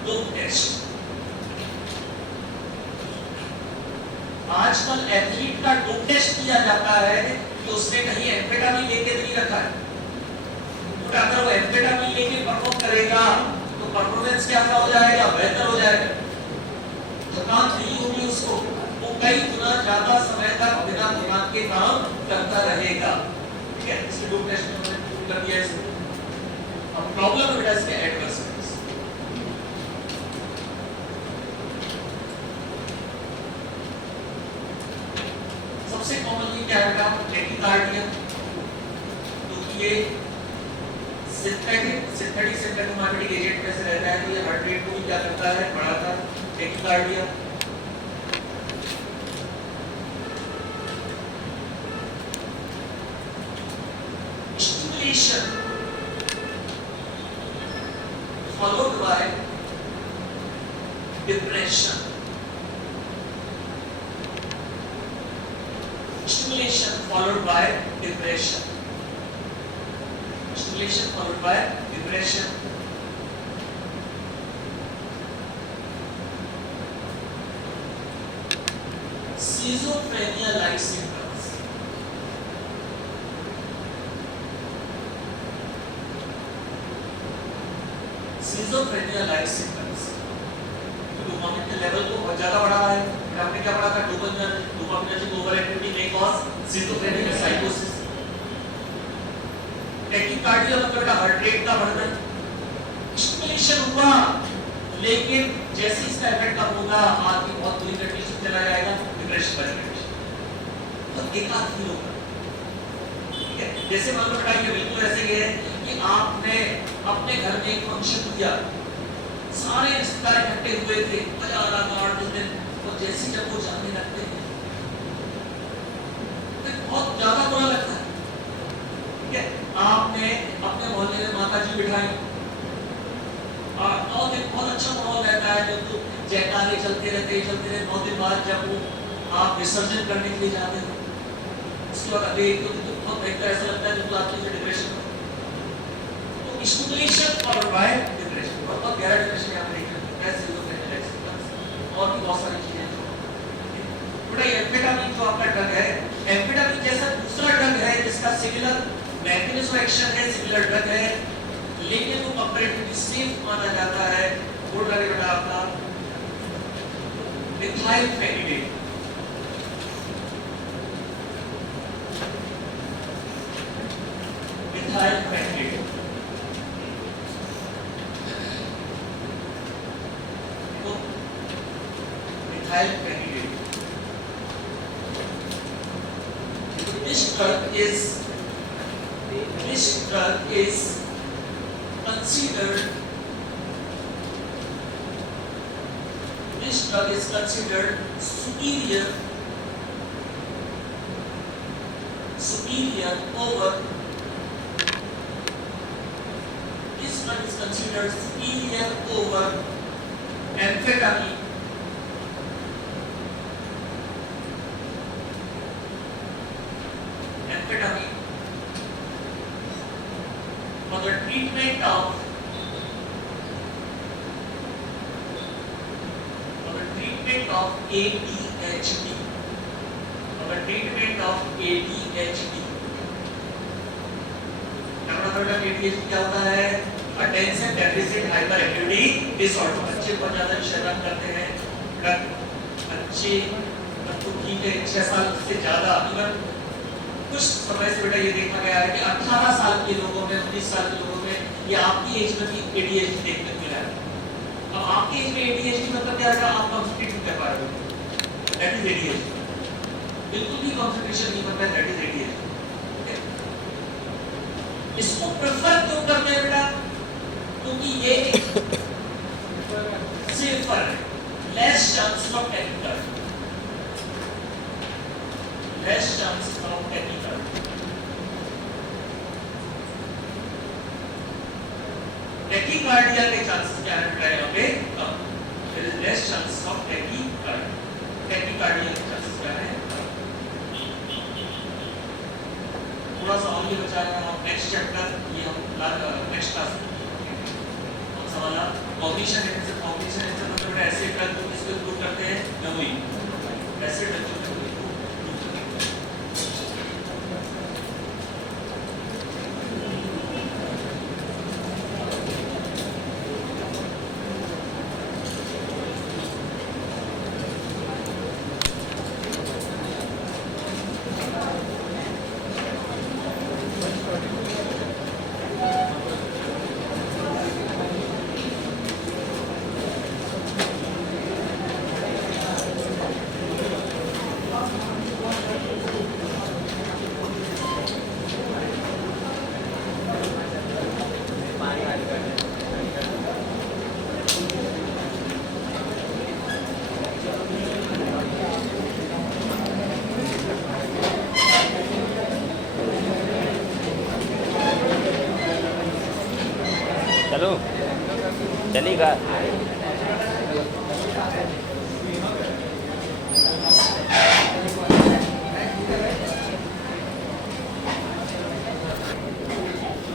dope test. आजकल एथलीट का डोप टेस्ट किया जाता है कि उसने कहीं एम्फेटामिन लेके नहीं रखा है, तो अगर वो एम्फेटामिन लेके परफॉर्म करेगा तो परफॉर्मेंस क्या हो जाएगा, बेहतर हो जाएगा, थकान नहीं होगी उसको, वो कई गुना ज्यादा समय तक बिना थकान के काम करता रहेगा। ठीक है, इसलिए डोप टेस्ट में हमने प्रूव कर दिया इसको। अब प्रॉब्लम बेटा इसके एडवर्स इफेक्ट्स। सबसे कॉमनली क्या है बेटा, टैकीकार्डिया, क्योंकि ये सिंथेटिक सिंथेटिक एजेंट में से रहता है, तो ये हार्ट रेट को भी क्या करता है, बढ़ाता है। Tachycardia, stimulation followed by depression, stimulation followed by depression, stimulation followed by depression, schizophrenia like symptoms, schizophrenia like symptoms, dopamine के लेवल को बहुत ज्यादा बढ़ा रहा है। फिर हमने क्या पढ़ा था, डोपामिनर्जिक ओवर एक्टिविटी में कॉज schizophrenia साइकोसिस। टैकीकार्डिया मतलब बेटा हार्ट रेट का बढ़ना, स्टिमुलेशन हुआ लेकिन जैसे इसका इफेक्ट कम होगा आदमी बहुत बुरी कंडीशन चला जाएगा, डिप्रेशन बन जाएगा, तो एकांत फील होगा। ठीक है, जैसे मान लो बेटा ये बिल्कुल ऐसे ही है कि आपने अपने घर में एक फंक्शन किया, सारे रिश्तेदार इकट्ठे हुए थे, मजा आ रहा था 8 दिन, और जैसे जब वो जाने लगते हैं तो बहुत ज्यादा बुरा लगता है। ठीक है, आपने अपने मोहल्ले में माता जी बिठाई और 9 दिन बहुत अच्छा माहौल रहता है, जब तो जयकारे चलते रहते 9 दिन बाद जब वो आप विसर्जन करने के लिए जाते हो, उसके बाद अगले 1-2 दिन तो बहुत बेहतर ऐसा लगता है, जब आपकी डिप्रेशन हो, तो स्टिमुलेशन फॉलोड बाय डिप्रेशन, बहुत गहरा डिप्रेशन यहाँ पर और भी बहुत सारी चीजें जो बड़ा एम्फेटामिन जो आपका ड्रग है, एम्फेटामिन जैसा दूसरा ड्रग है जिसका सिमिलर मैकेनिज्म ऑफ एक्शन है, सिमिलर ड्रग है, लेकिन वो कंपैरेटिवली सेफ माना जाता है। वो ड्रग है बेटा आपका methylphenidate. Methylphenidate This drug is considered superior over. This drug is considered superior over amphetamine. For the treatment of ADHD, ADHD क्या होता है? Attention deficit hyper activity disorder. बच्चे बहुत ज्यादा शरारत करते हैं, बच्चे तो ठीक है 6 साल से ज्यादा, इवन कुछ समय से बेटा ये देखा गया है कि 18 साल के लोगों में, 19 साल के लोगों में, या आपकी एज में भी ADHD देखने को मिला है। अब आपकी एज में ADHD मतलब क्या है, आप कंसंट्रेट नहीं कर पा रहे हो, दैट इज ADHD। बिल्कुल भी कंसंट्रेशन नहीं कर पाए, दैट इज ADHD। इसको प्रेफर क्यों करते हैं बेटा? क्योंकि ये सेफर है, less chances of tachycardia, less chances of tachycardia. Tachycardia के चांसेस क्या है बेटा यहाँ पे? कम। There is less chances of tachycardia. Tachycardia के चांसेस क्या है? थोड़ा सा और ये बचा है, हम नेक्स्ट चैप्टर ये हम नेक्स्ट क्लास कौन सा वाला कॉग्निशन है, कॉग्निशन है मतलब बेटा ऐसे ड्रग को किसको इम्प्रूव करते हैं, मेमोरी, ऐसे ड्रग को मेमोरी को improve करते हैं। चलो चलेगा।